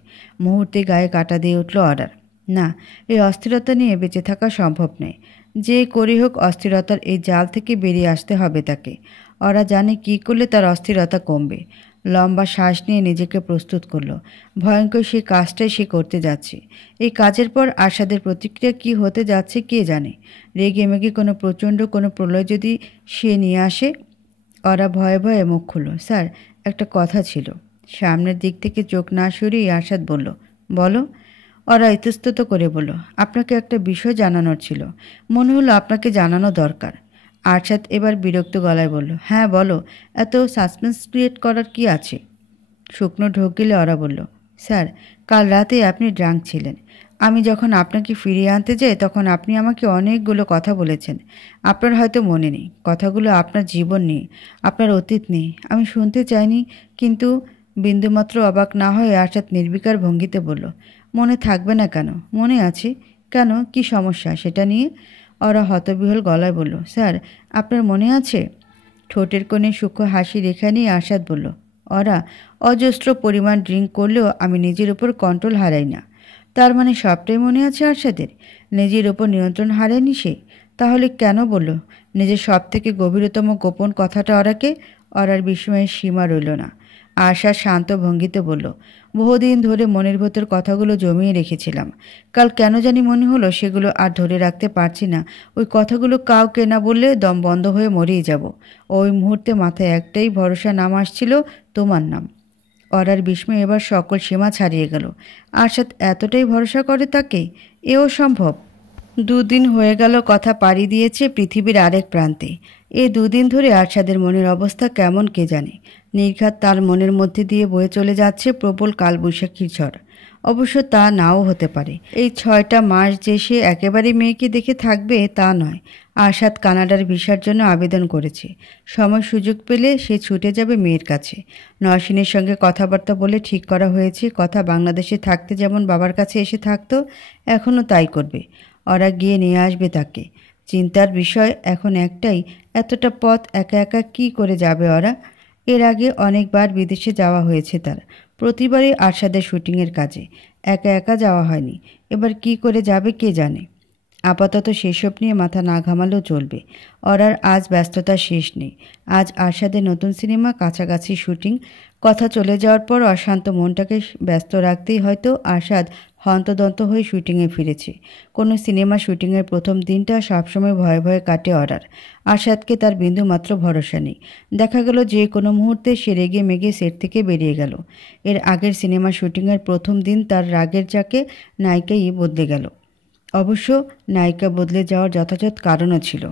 মুহূর্তে গায়ে কাঁটা দিয়ে উঠল অরার। না, এই অস্থিরতা নিয়ে বেঁচে থাকা সম্ভব নয়। যে করেই হোক অস্থিরতার এই জাল থেকে বেরিয়ে আসতে হবে তাকে। ওরা জানে কী করলে তার অস্থিরতা কমবে। লম্বা শ্বাস নিয়ে নিজেকে প্রস্তুত করলো। ভয়ঙ্কর সেই কাজটাই সে করতে যাচ্ছে। এই কাজের পর আরশাদের প্রতিক্রিয়া কী হতে যাচ্ছে কে জানে। রেগে মেগে কোনো প্রচণ্ড কোনো প্রলয় যদি সে নিয়ে আসে। ওরা ভয়ে ভয়ে মুখ খুলল। স্যার, একটা কথা ছিল। সামনের দিক থেকে চোখ না সরিয়ে আরশাদ বলল, বলো। ওরা ইতস্তত করে বলল, আপনাকে একটা বিষয় জানানোর ছিল। মনে হলো আপনাকে জানানো দরকার। আরশাদ এবার বিরক্ত গলায় বলল, হ্যাঁ বলো, এত সাসপেন্স ক্রিয়েট করার কি আছে? শুকনো ঢোক গেলে ওরা বলল, স্যার, কাল রাতে আপনি ড্রাঙ্ক ছিলেন। আমি যখন আপনাকে ফিরিয়ে আনতে যাই তখন আপনি আমাকে অনেকগুলো কথা বলেছেন। আপনার হয়তো মনে নেই। কথাগুলো আপনার জীবন নিয়ে, আপনার অতীত নিয়ে। আমি শুনতে চাইনি, কিন্তু বিন্দুমাত্র অবাক না হয়ে আরশাদ নির্বিকার ভঙ্গিতে বলল, মনে থাকবে না কেন? মনে আছে। কেন, কি সমস্যা সেটা নিয়ে? ওরা হতবিহ্বল গলায় বলল, স্যার, আপনার মনে আছে? ঠোঁটের কোণে সূক্ষ্ম হাসি রেখা নিয়ে আরশাদ বলল, ওরা অজস্র পরিমাণ ড্রিঙ্ক করলেও আমি নিজের উপর কন্ট্রোল হারাই না। তার মানে সবটাই মনে আছে আরশাদের? নিজের ওপর নিয়ন্ত্রণ হারায়নি সে? তাহলে কেন বলল নিজের সব থেকে গভীরতম গোপন কথাটা ওরাকে? ওরার বিস্ময়ের সীমা রইল না। আশা শান্ত ভঙ্গিতে বলল, বহুদিন ধরে মনের ভেতর কথাগুলো জমিয়ে রেখেছিলাম। কাল কেন জানি মনে হলো সেগুলো আর ধরে রাখতে পারছি না। ওই কথাগুলো কাউকে না বললে দম বন্ধ হয়ে মরেই যাব। ওই মুহূর্তে মাথায় একটাই ভরসা নাম আসছিল, তোমার নাম। অরার বিস্ময় এবার সকল সীমা ছাড়িয়ে গেল। আরশাদ এতটাই ভরসা করে তাকে? এও সম্ভব? দুদিন হয়ে গেল কথা পাড়ি দিয়েছে পৃথিবীর আরেক প্রান্তে। এই দুদিন ধরে আরশাদের মনের অবস্থা কেমন কে জানে। নির্ঘাত তার মনের মধ্যে দিয়ে বয়ে চলে যাচ্ছে প্রবল কালবৈশাখীর ঝড়। অবশ্য তা নাও হতে পারে। এই 6টা মাস যে সে একেবারে মেয়েকে দেখে থাকবে তা নয়। আরশাদ কানাডার ভিসার জন্য আবেদন করেছে। সময় সুযোগ পেলে সে ছুটে যাবে মেয়ের কাছে। নওশিনের সঙ্গে কথাবার্তা বলে ঠিক করা হয়েছে, কথা বাংলাদেশে থাকতে যেমন বাবার কাছে এসে থাকতো, এখনও তাই করবে। ওরা গিয়ে নিয়ে আসবে তাকে। চিন্তার বিষয় এখন একটাই, এতটা পথ একা একা কী করে যাবে ওরা? এর আগে অনেকবার বিদেশে যাওয়া হয়েছে তার, প্রতিবারই আরশাদের শুটিংয়ের কাজে। একা একা যাওয়া হয়নি। এবার কি করে যাবে কে জানে। আপাতত সেসব নিয়ে মাথা না ঘামালেও চলবে। ওরার আজ ব্যস্ততার শেষ নেই। আজ আরশাদের নতুন সিনেমা, কাছাকাছি শুটিং। কথা চলে যাওয়ার পর অশান্ত মনটাকে ব্যস্ত রাখতেই হয়তো আরশাদ হন্তদন্ত হয়ে শুটিংয়ে ফিরেছে। কোনো সিনেমা শুটিংয়ের প্রথম দিনটা সবসময় ভয়ে ভয়ে কাটে ওরার। আরশাদকে তার বিন্দুমাত্র ভরসা নেই। দেখা গেল যে কোনো মুহূর্তে সে রেগে মেগে সেট থেকে বেরিয়ে গেল। এর আগের সিনেমা শুটিংয়ের প্রথম দিন তার রাগের চাকে নায়িকাই বদলে গেল। অবশ্য নায়িকা বদলে যাওয়ার যথাযথ কারণও ছিল।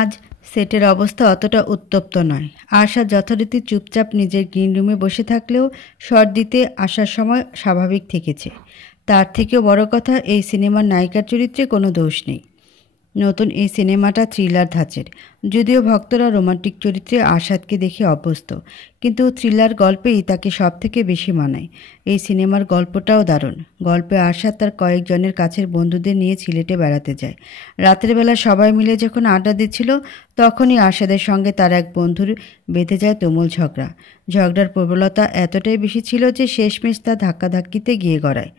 আজ সেটের অবস্থা অতটা উত্তপ্ত নয়। আরশাদ যথারীতি চুপচাপ নিজের গ্রিন রুমে বসে থাকলেও শট দিতে আসার সময় স্বাভাবিক থেকেছে। তার থেকেও বড় কথা, এই সিনেমার নায়িকার চরিত্রে কোনো দোষ নেই। নতুন এই সিনেমাটা থ্রিলার ধাঁচের। যদিও ভক্তরা রোমান্টিক চরিত্রে আরশাদকে দেখে অভ্যস্ত, কিন্তু থ্রিলার গল্পেই তাকে সব থেকে বেশি মানায়। এই সিনেমার গল্পটাও দারুণ। গল্পে আরশাদ তার কয়েকজনের কাছের বন্ধুদের নিয়ে সিলেটে বেড়াতে যায়। রাতের বেলা সবাই মিলে যখন আড্ডা দিচ্ছিল, তখনই আরশাদের সঙ্গে তার এক বন্ধুর বেঁধে যায় তুমুল ঝগড়া। ঝগড়ার প্রবলতা এতটাই বেশি ছিল যে শেষমেশ তা ধাক্কাধাক্কিতে গিয়ে গড়ায়।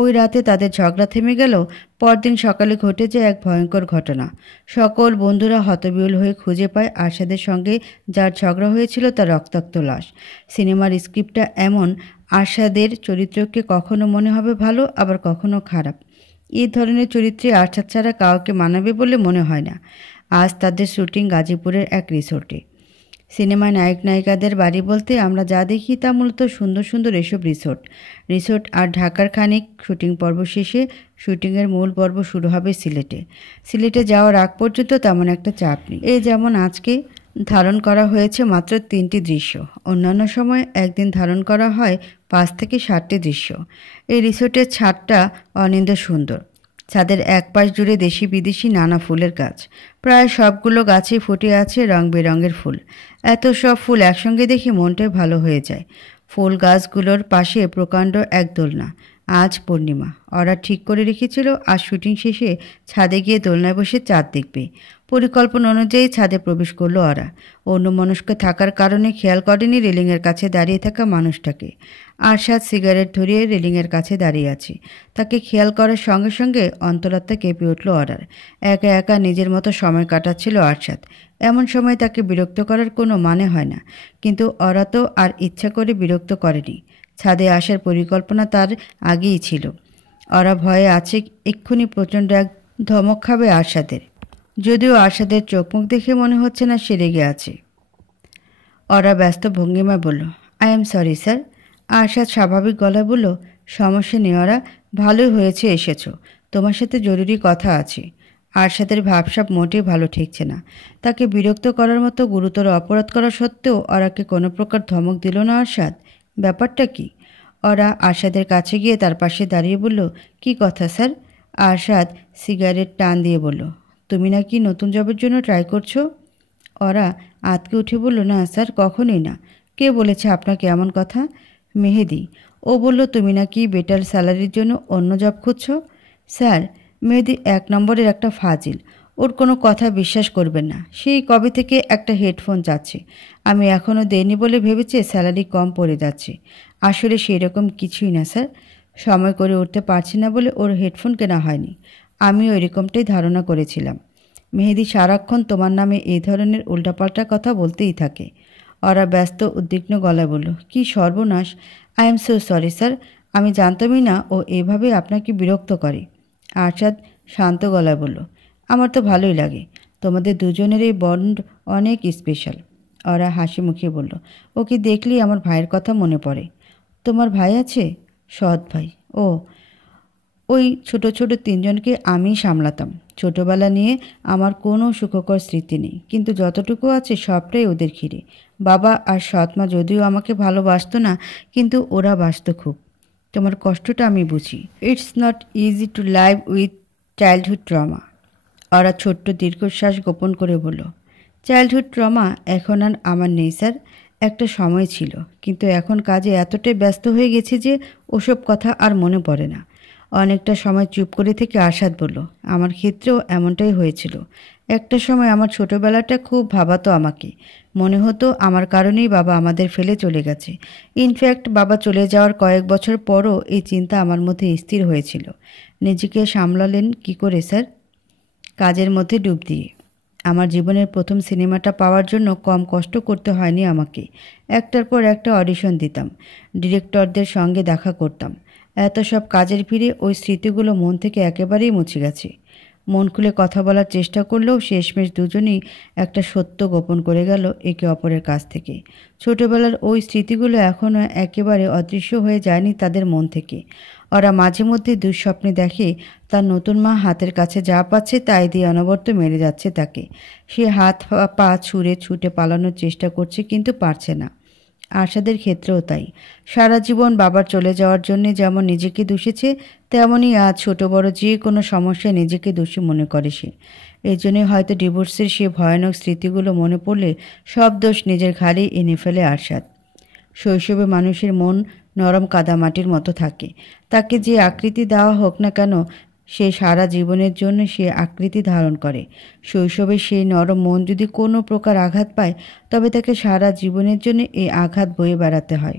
ওই রাতে তাদের ঝগড়া থেমে গেল। পরদিন সকালে ঘটে যায় এক ভয়ঙ্কর ঘটনা। সকল বন্ধুরা হতবিহ্বল হয়ে খুঁজে পায় আরশাদের সঙ্গে যার ঝগড়া হয়েছিল তার রক্তাক্ত লাশ। সিনেমার স্ক্রিপ্টটা এমন, আরশাদের চরিত্রকে কখনো মনে হবে ভালো, আবার কখনো খারাপ। এই ধরনের চরিত্রে আরশাদ ছাড়া কাউকে মানাবে বলে মনে হয় না। আজ তাদের শুটিং গাজীপুরের এক রিসোর্টে। সিনেমায় নায়ক নায়িকাদের বাড়ি বলতে আমরা যা দেখি তা মূলত সুন্দর সুন্দর এসব রিসোর্ট আর ঢাকার খানিক শুটিং পর্ব শেষে শুটিংয়ের মূল পর্ব শুরু হবে সিলেটে যাওয়ার আগ পর্যন্ত তেমন একটা চাপ নেই। এই যেমন আজকে ধারণ করা হয়েছে মাত্র 3টি দৃশ্য। অন্যান্য সময় একদিন ধারণ করা হয় 5 থেকে 7টি দৃশ্য। এই রিসোর্টের ছাদটা অনিন্দ সুন্দর। ছাদের এক পাশ জুড়ে দেশি বিদেশি নানা ফুলের গাছ। প্রায় সবগুলো গাছেই ফুটে আছে রং বেরঙের ফুল। এত সব ফুল একসঙ্গে দেখে মনটাই ভালো হয়ে যায়। ফুল গাছগুলোর পাশে প্রকাণ্ড এক দোলনা। আজ পূর্ণিমা। ওরা ঠিক করে রেখেছিল আজ শুটিং শেষে ছাদে গিয়ে দোলনায় বসে চাঁদ দেখবে। পরিকল্পনা অনুযায়ী ছাদে প্রবেশ করলো ওরা। অন্যমনস্ক থাকার কারণে খেয়াল করেনি রেলিংয়ের কাছে দাঁড়িয়ে থাকা মানুষটাকে। আরশাদ সিগারেট ধরিয়ে রেলিংয়ের কাছে দাঁড়িয়ে আছে। তাকে খেয়াল করার সঙ্গে সঙ্গে অন্তরাত্মা কেঁপে উঠল ওরার। একা একা নিজের মতো সময় কাটাচ্ছিল আরশাদ। এমন সময় তাকে বিরক্ত করার কোনো মানে হয় না, কিন্তু ওরা তো আর ইচ্ছা করে বিরক্ত করেনি। ছাদে আসার পরিকল্পনা তার আগেই ছিল। ওরা ভয়ে আছে এক্ষুনি প্রচণ্ড এক ধমক খাবে আরশাদের। যদিও আরশাদের চোখ মুখ দেখে মনে হচ্ছে না সে রেগে আছে। ওরা ব্যস্ত ভঙ্গিমায় বলল, I am sorry sir. Arshad স্বাভাবিক গলায় বলল, সমস্যা নেই ওরা, ভালোই হয়েছে এসেছো, তোমার সাথে জরুরি কথা আছে। আরশাদের ভাবসাব মোটেই ভালো ঠেকছে না। তাকে বিরক্ত করার মতো গুরুতর অপরাধ করা সত্ত্বেও ওরাকে কোনো প্রকার ধমক দিল না আরশাদ। ব্যাপারটা কি? ওরা আরশাদের কাছে গিয়ে তার পাশে দাঁড়িয়ে বলল, কি কথা স্যার? আরশাদ সিগারেট টান দিয়ে বলল, তুমি নাকি নতুন জবের জন্য ট্রাই করছো? ওরা আতকে উঠে বলল, না স্যার, কখনোই না। কে বলেছে আপনাকে এমন কথা? মেহেদি। ও বলল তুমি নাকি বেটার স্যালারির জন্য অন্য জব খুঁজছো। স্যার, মেহেদি 1 নম্বরের একটা ফাজিল। ওর কোনো কথা বিশ্বাস করবেন না। সেই কবে থেকে একটা হেডফোন চাচ্ছে। আমি এখনও দেইনি বলে ভেবেছে স্যালারি কম পড়ে যাচ্ছে। আসলে সেই রকম কিছুই না স্যার। সময় করে উঠতে পারছি না বলে ওর হেডফোন কেনা হয়নি। আমিও এরকমটাই ধারণা করেছিলাম। মেহেদি সারাক্ষণ তোমার নামে এই ধরনের উল্টাপাল্টা কথা বলতেই থাকে। ওরা ব্যস্ত উদ্বিগ্ন গলায় বলল, কি সর্বনাশ! I am so sorry sir, আমি জানতামই না ও এভাবে আপনাকে বিরক্ত করে। আরশাদ শান্ত গলায় বলল, আমার তো ভালোই লাগে। তোমাদের দুজনের এই বন্ড অনেক স্পেশাল। ওরা হাসি মুখে বলল, ওকে দেখলেই আমার ভাইয়ের কথা মনে পড়ে। তোমার ভাই আছে? সৎ ভাই? ও, ওই ছোট ছোট 3 জনকে আমিই সামলাতাম। ছোটবেলা নিয়ে আমার কোনো সুখকর স্মৃতি নেই, কিন্তু যতটুকু আছে সবটাই ওদের ঘিরে। বাবা আর সৎ মা যদিও আমাকে ভালোবাসতো না, কিন্তু ওরা বাসত খুব। তোমার কষ্টটা আমি বুঝি। It's not easy to live with childhood trauma. ওরা ছোট্ট দীর্ঘশ্বাস গোপন করে বলল, চাইল্ডহুড ট্রমা এখন আর আমার নেই স্যার। একটা সময় ছিল, কিন্তু এখন কাজে এতটাই ব্যস্ত হয়ে গেছি যে ওসব কথা আর মনে পড়ে না। অনেকটা সময় চুপ করে থেকে আরশাদ বলল, আমার ক্ষেত্রেও এমনটাই হয়েছিল। একটা সময় আমার ছোটবেলাটা খুব ভাবাতো আমাকে। মনে হতো আমার কারণেই বাবা আমাদের ফেলে চলে গেছে। ইনফ্যাক্ট বাবা চলে যাওয়ার কয়েক বছর পরও এই চিন্তা আমার মধ্যে স্থির হয়েছিল। নিজেকে সামলালেন কি করে স্যার? কাজের মধ্যে ডুব দিয়ে। আমার জীবনের প্রথম সিনেমাটা পাওয়ার জন্য কম কষ্ট করতে হয়নি আমাকে। একটার পর একটা অডিশন দিতাম, ডিরেক্টরদের সঙ্গে দেখা করতাম। এত সব কাজের ভিড়ে ওই স্মৃতিগুলো মন থেকে একেবারেই মুছে গেছে। মন খুলে কথা বলার চেষ্টা করলেও শেষমেশ দুজনেই একটা সত্য গোপন করে গেল একে অপরের কাছ থেকে। ছোটবেলার ওই স্মৃতিগুলো এখনও একেবারে অদৃশ্য হয়ে যায়নি তাদের মন থেকে। ওরা মাঝে মধ্যে দুঃস্বপ্নে দেখে তার নতুন মা হাতের কাছে যা পাচ্ছে তাই দিয়ে অনবরত মেরে যাচ্ছে তাকে। সে হাত পা ছুঁড়ে ছুটে পালানোর চেষ্টা করছে, কিন্তু পারছে না। আরশাদের ক্ষেত্রেও তাই। সারা জীবন বাবার চলে যাওয়ার জন্য যেমন নিজেকে দোষেছে, তেমনই আজ ছোট বড় যে কোনো সমস্যায় নিজেকে দোষী মনে করে সে। এই জন্যই হয়তো ডিভোর্সের সে ভয়ানক স্মৃতিগুলো মনে পড়লে সব দোষ নিজের ঘাড়েই এনে ফেলে আরশাদ। শৈশবে মানুষের মন নরম কাদামাটির মতো থাকে। তাকে যে আকৃতি দেওয়া হোক না কেন, সে সারা জীবনের জন্য সে আকৃতি ধারণ করে। শৈশবে সেই নরম মন যদি কোনো প্রকার আঘাত পায়, তবে তাকে সারা জীবনের জন্য এই আঘাত বয়ে বেড়াতে হয়।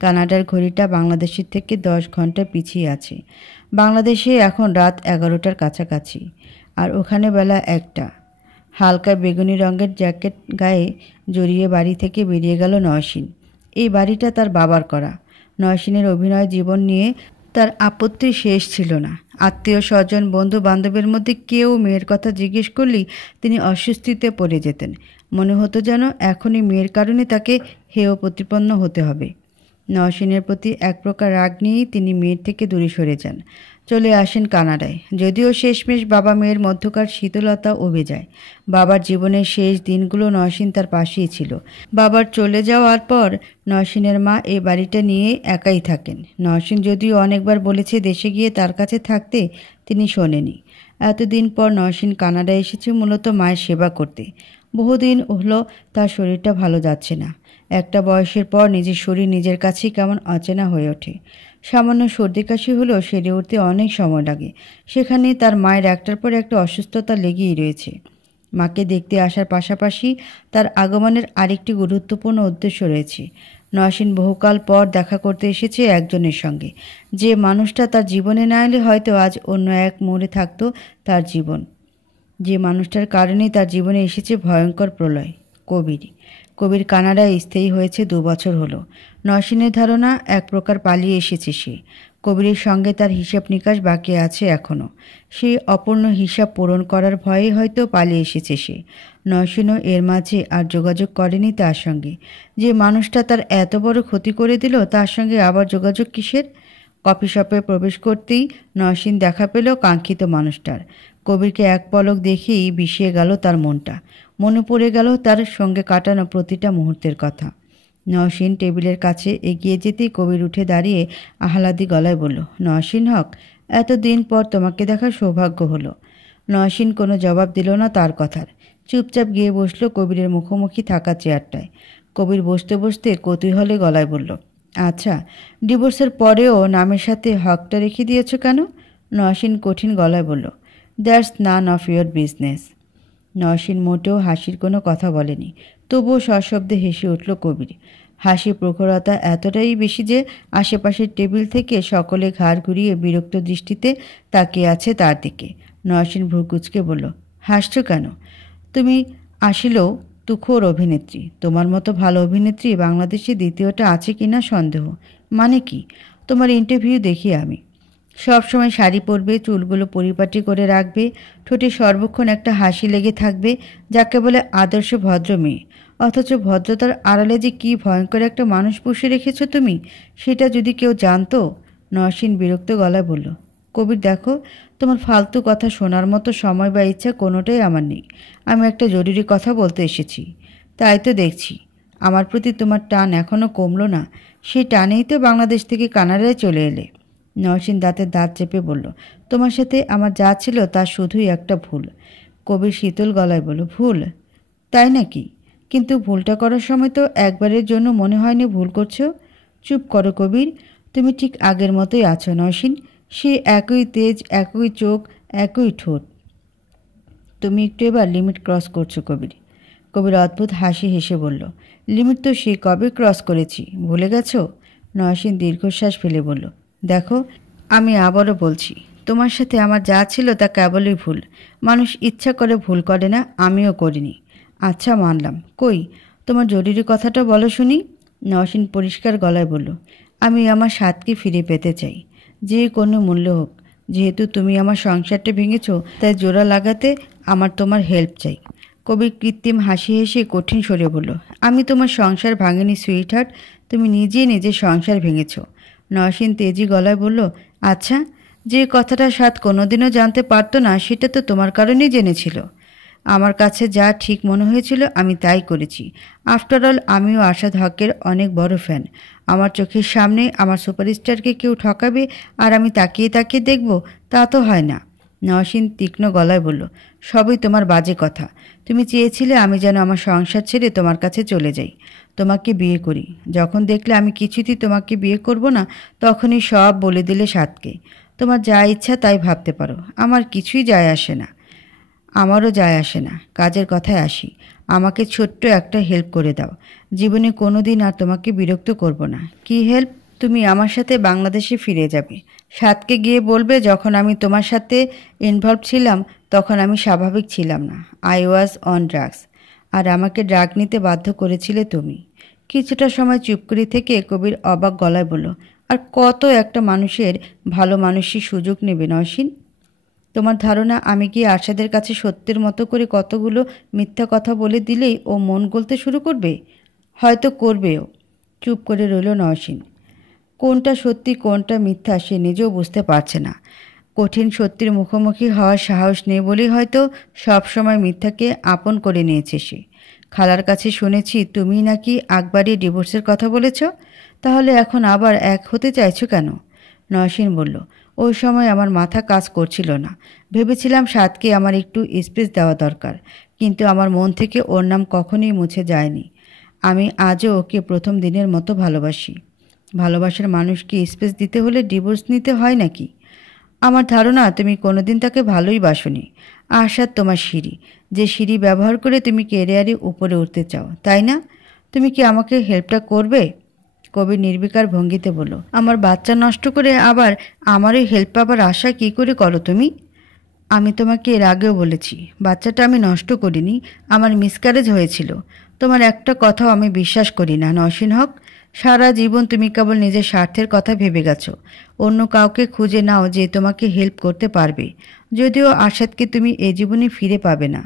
কানাডার ঘড়িটা বাংলাদেশের থেকে 10 ঘন্টা পিছিয়ে আছে। বাংলাদেশে এখন রাত 11টার কাছাকাছি, আর ওখানে বেলা 1টা। হালকা বেগুনি রঙের জ্যাকেট গায়ে জড়িয়ে বাড়ি থেকে বেরিয়ে গেল নয়সীন। এই বাড়িটা তার বাবার করা। নয়সীনের অভিনয় জীবন নিয়ে তার আপত্তি শেষ ছিল না। আত্মীয় স্বজন বন্ধু বান্ধবের মধ্যে কেউ মেয়ের কথা জিজ্ঞেস করলেই তিনি অস্বস্তিতে পড়ে যেতেন। মনে হতো যেন এখনই মেয়ের কারণে তাকে হেয় প্রতিপন্ন হতে হবে। নওশিনের প্রতি এক প্রকার রাগ নিয়েই তিনি মেয়ের থেকে দূরে সরে যান, চলে আসেন কানাডায়। যদিও শেষমেশ বাবা মেয়ের মধ্যকার শীতলতা উবে যায়। বাবার জীবনের শেষ দিনগুলো নওশিন তার পাশেই ছিল। বাবার চলে যাওয়ার পর নওশিনের মা এই বাড়িটা নিয়ে একাই থাকেন। নওশিন যদিও অনেকবার বলেছে দেশে গিয়ে তার কাছে থাকতে, তিনি শোনেনি। এতদিন পর নওশিন কানাডায় এসেছে মূলত মায়ের সেবা করতে। বহুদিন হলো তার শরীরটা ভালো যাচ্ছে না। একটা বয়সের পর নিজের শরীর নিজের কাছেই কেমন অচেনা হয়ে ওঠে। সামান্য সর্দি কাশি হলেও সেরে উঠতে অনেক সময় লাগে। সেখানে তার মায়ের একটার পর একটা অসুস্থতা লেগেই রয়েছে। মাকে দেখতে আসার পাশাপাশি তার আগমনের আরেকটি গুরুত্বপূর্ণ উদ্দেশ্য রয়েছে। নওশীন বহুকাল পর দেখা করতে এসেছে একজনের সঙ্গে, যে মানুষটা তার জীবনে না এলে হয়তো আজ অন্য এক মোড়ে থাকতো তার জীবন। যে মানুষটার কারণেই তার জীবনে এসেছে ভয়ঙ্কর প্রলয়। কবির। কবির কানাডায় স্থায়ী হয়েছে 2 বছর হলো। নওশীনের ধারণা এক প্রকার পালিয়ে এসেছে সে। কবিরের সঙ্গে তার হিসাব নিকাশ বাকি আছে এখনও। সেই অপূর্ণ হিসাব পূরণ করার ভয়েই হয়তো পালিয়ে এসেছে সে। নওশীনও এর মাঝে আর যোগাযোগ করেনি তার সঙ্গে। যে মানুষটা তার এত বড় ক্ষতি করে দিল, তার সঙ্গে আবার যোগাযোগ কিসের? কফি শপে প্রবেশ করতেই নওশীন দেখা পেল কাঙ্ক্ষিত মানুষটার। কবিরকে এক পলক দেখেই বিষিয়ে গেল তার মনটা। মনে পড়ে গেল তার সঙ্গে কাটানো প্রতিটা মুহূর্তের কথা। নওশীন টেবিলের কাছে এগিয়ে যেতেই কবির উঠে দাঁড়িয়ে আহ্লাদি গলায় বলল, নওশীন হক, এতদিন পর তোমাকে দেখার সৌভাগ্য হলো। নওশীন কোনো জবাব দিল না তার কথার। চুপচাপ গিয়ে বসল কবিরের মুখোমুখি থাকা চেয়ারটায়। কবির বসতে বসতে কৌতূহলে গলায় বলল, আচ্ছা, ডিভোর্সের পরেও নামের সাথে হকটা রেখে দিয়েছ কেন? নওশীন কঠিন গলায় বলল, that's none of your business. Nowshin মোটেও হাসির কোনো কথা বলেনি, তবুও সশব্দে হেসে উঠল কবির। হাসি প্রখরতা এতটাই বেশি যে আশেপাশের টেবিল থেকে সকলে ঘাড় ঘুরিয়ে বিরক্ত দৃষ্টিতে তাকিয়ে আছে তার দিকে। নওশীন ভ্রুকুচকে বলল, হাসছ কেন? তুমি আসলেও তুখোর অভিনেত্রী। তোমার মতো ভালো অভিনেত্রী বাংলাদেশে দ্বিতীয়টা আছে কিনা সন্দেহ। মানে কি? তোমার ইন্টারভিউ দেখি আমি। সব সময় শাড়ি পরবে, চুলগুলো পরিপাটি করে রাখবে, ঠোঁটে সর্বক্ষণ একটা হাসি লেগে থাকবে, যাকে বলে আদর্শ ভদ্র মেয়ে। অথচ ভদ্রতার আড়ালে যে কী ভয়ঙ্কর একটা মানুষ পুষে রেখেছ তুমি, সেটা যদি কেউ জানতো। নওশীন বিরক্ত গলায় বলল, কবির দেখো, তোমার ফালতু কথা শোনার মতো সময় বা ইচ্ছা কোনোটাই আমার নেই। আমি একটা জরুরি কথা বলতে এসেছি। তাই তো দেখছি আমার প্রতি তোমার টান এখনও কমলো না। সেই টানেই তো বাংলাদেশ থেকে কানাডায় চলে এলে। নওশীন দাঁতের দাঁত চেপে বলল, তোমার সাথে আমার যা ছিল তা শুধুই একটা ভুল। কবির শীতল গলায় বলল, ভুল? তাই নাকি? কিন্তু ভুলটা করার সময় তো একবারের জন্য মনে হয়নি ভুল করছো। চুপ করো কবির, তুমি ঠিক আগের মতোই আছো নওশীন। সে একই তেজ, একই চোখ, একই ঠোঁট। তুমি একটু এবার লিমিট ক্রস করছো কবির। কবির অদ্ভুত হাসি হেসে বলল, লিমিট তো সে কবে ক্রস করেছি, ভুলে গেছো? নওশীন দীর্ঘশ্বাস ফেলে বলল, দেখো, আমি আবারও বলছি, তোমার সাথে আমার যা ছিল তা কেবলই ভুল। মানুষ ইচ্ছা করে ভুল করে না, আমিও করিনি। আচ্ছা, মানলাম। কই তোমার জরুরি কথাটা বলো শুনি। নওশীন পরিষ্কার গলায় বলল, আমি আমার স্বাদকে ফিরে পেতে চাই, যে কোনো মূল্য হোক। যেহেতু তুমি আমার সংসারটা ভেঙেছ, তাই জোড়া লাগাতে আমার তোমার হেল্প চাই। কবির কৃত্রিম হাসি হেসে কঠিন স্বরে বলল, আমি তোমার সংসার ভাঙিনি সুইট হার্ট, তুমি নিজেই নিজের সংসার ভেঙেছ। নওশীন তেজি গলায় বলল, আচ্ছা, যে কথাটা স্বাদ কোনোদিনও জানতে পারতো না, সেটা তো তোমার কারণেই জেনেছিল। আমার কাছে যা ঠিক মনে হয়েছিল আমি তাই করেছি। আফটার অল আমিও আশাদ হকের অনেক বড় ফ্যান। আমার চোখের সামনে আমার সুপারস্টারকে কেউ ঠকাবে আর আমি তাকিয়ে তাকিয়ে দেখব, তা তো হয় না। নওশীন তীক্ষ্ণ গলায় বলল, সবই তোমার বাজে কথা। তুমি চেয়েছিলে আমি যেন আমার সংসার ছেড়ে তোমার কাছে চলে যাই, তোমাকে বিয়ে করি। যখন দেখলে আমি কিছুতেই তোমাকে বিয়ে করব না, তখনই সব বলে দিলে সাতকে। তোমার যা ইচ্ছা তাই ভাবতে পারো, আমার কিছুই যায় আসে না। আমারও যায় আসে না। কাজের কথায় আসি, আমাকে ছোট্ট একটা হেল্প করে দাও। জীবনে কোনো দিন আর তোমাকে বিরক্ত করব না। কি হেল্প? তুমি আমার সাথে বাংলাদেশে ফিরে যাবে। সাতকে গিয়ে বলবে, যখন আমি তোমার সাথে ইনভলভ ছিলাম তখন আমি স্বাভাবিক ছিলাম না। I was on drugs. আর আমাকে ড্রাগ নিতে বাধ্য করেছিলে তুমি। কিছুটা সময় চুপ করে থেকে কবির অবাক গলায় বলল, আর কত একটা মানুষের ভালো মানুষই সুযোগ নেবে নওশীন? তোমার ধারণা আমি কি আরশাদের কাছে সত্যের মতো করে কতগুলো মিথ্যা কথা বলে দিলেই ও মন গলতে শুরু করবে? হয়তো করবেও। চুপ করে রইল নওশীন। কোনটা সত্যি কোনটা মিথ্যা সে নিজেও বুঝতে পারছে না। কঠিন সত্যির মুখোমুখি হওয়ার সাহস নেই বলেই হয়তো সব সময় মিথ্যাকে আপন করে নিয়েছে সে। খালার কাছে শুনেছি তুমি নাকি আকবরী ডিভোর্সের কথা বলেছ। তাহলে এখন আবার এক হতে চাইছো কেন? নওশীন বলল, ওই সময় আমার মাথা কাজ করছিল না। ভেবেছিলাম সাতকে আমার একটু স্পেস দেওয়া দরকার। কিন্তু আমার মন থেকে ওর নাম কখনোই মুছে যায়নি। আমি আজও ওকে প্রথম দিনের মতো ভালোবাসি। ভালোবাসার মানুষকে স্পেস দিতে হলে ডিভোর্স নিতে হয় নাকি? আমার ধারণা তুমি কোনোদিন তাকে ভালোই বাসনি। আশার তোমার সিঁড়ি, যে সিঁড়ি ব্যবহার করে তুমি কেরিয়ারে উপরে উঠতে চাও, তাই না? তুমি কি আমাকে হেল্পটা করবে? কবির নির্বিকার ভঙ্গিতে বলল, আমার বাচ্চা নষ্ট করে আবার আমারই হেল্প পাবার আশা কী করে করো তুমি? আমি তোমাকে এর আগেও বলেছি, বাচ্চাটা আমি নষ্ট করিনি, আমার মিসক্যারেজ হয়েছিল। তোমার একটা কথাও আমি বিশ্বাস করি না নওশীন হক। সারা জীবন তুমি কেবল নিজের স্বার্থের কথা ভেবে গেছো। অন্য কাউকে খুঁজে নাও যে তোমাকে হেল্প করতে পারবে, যদিও আশাদকে তুমি এ জীবনে ফিরে পাবে না।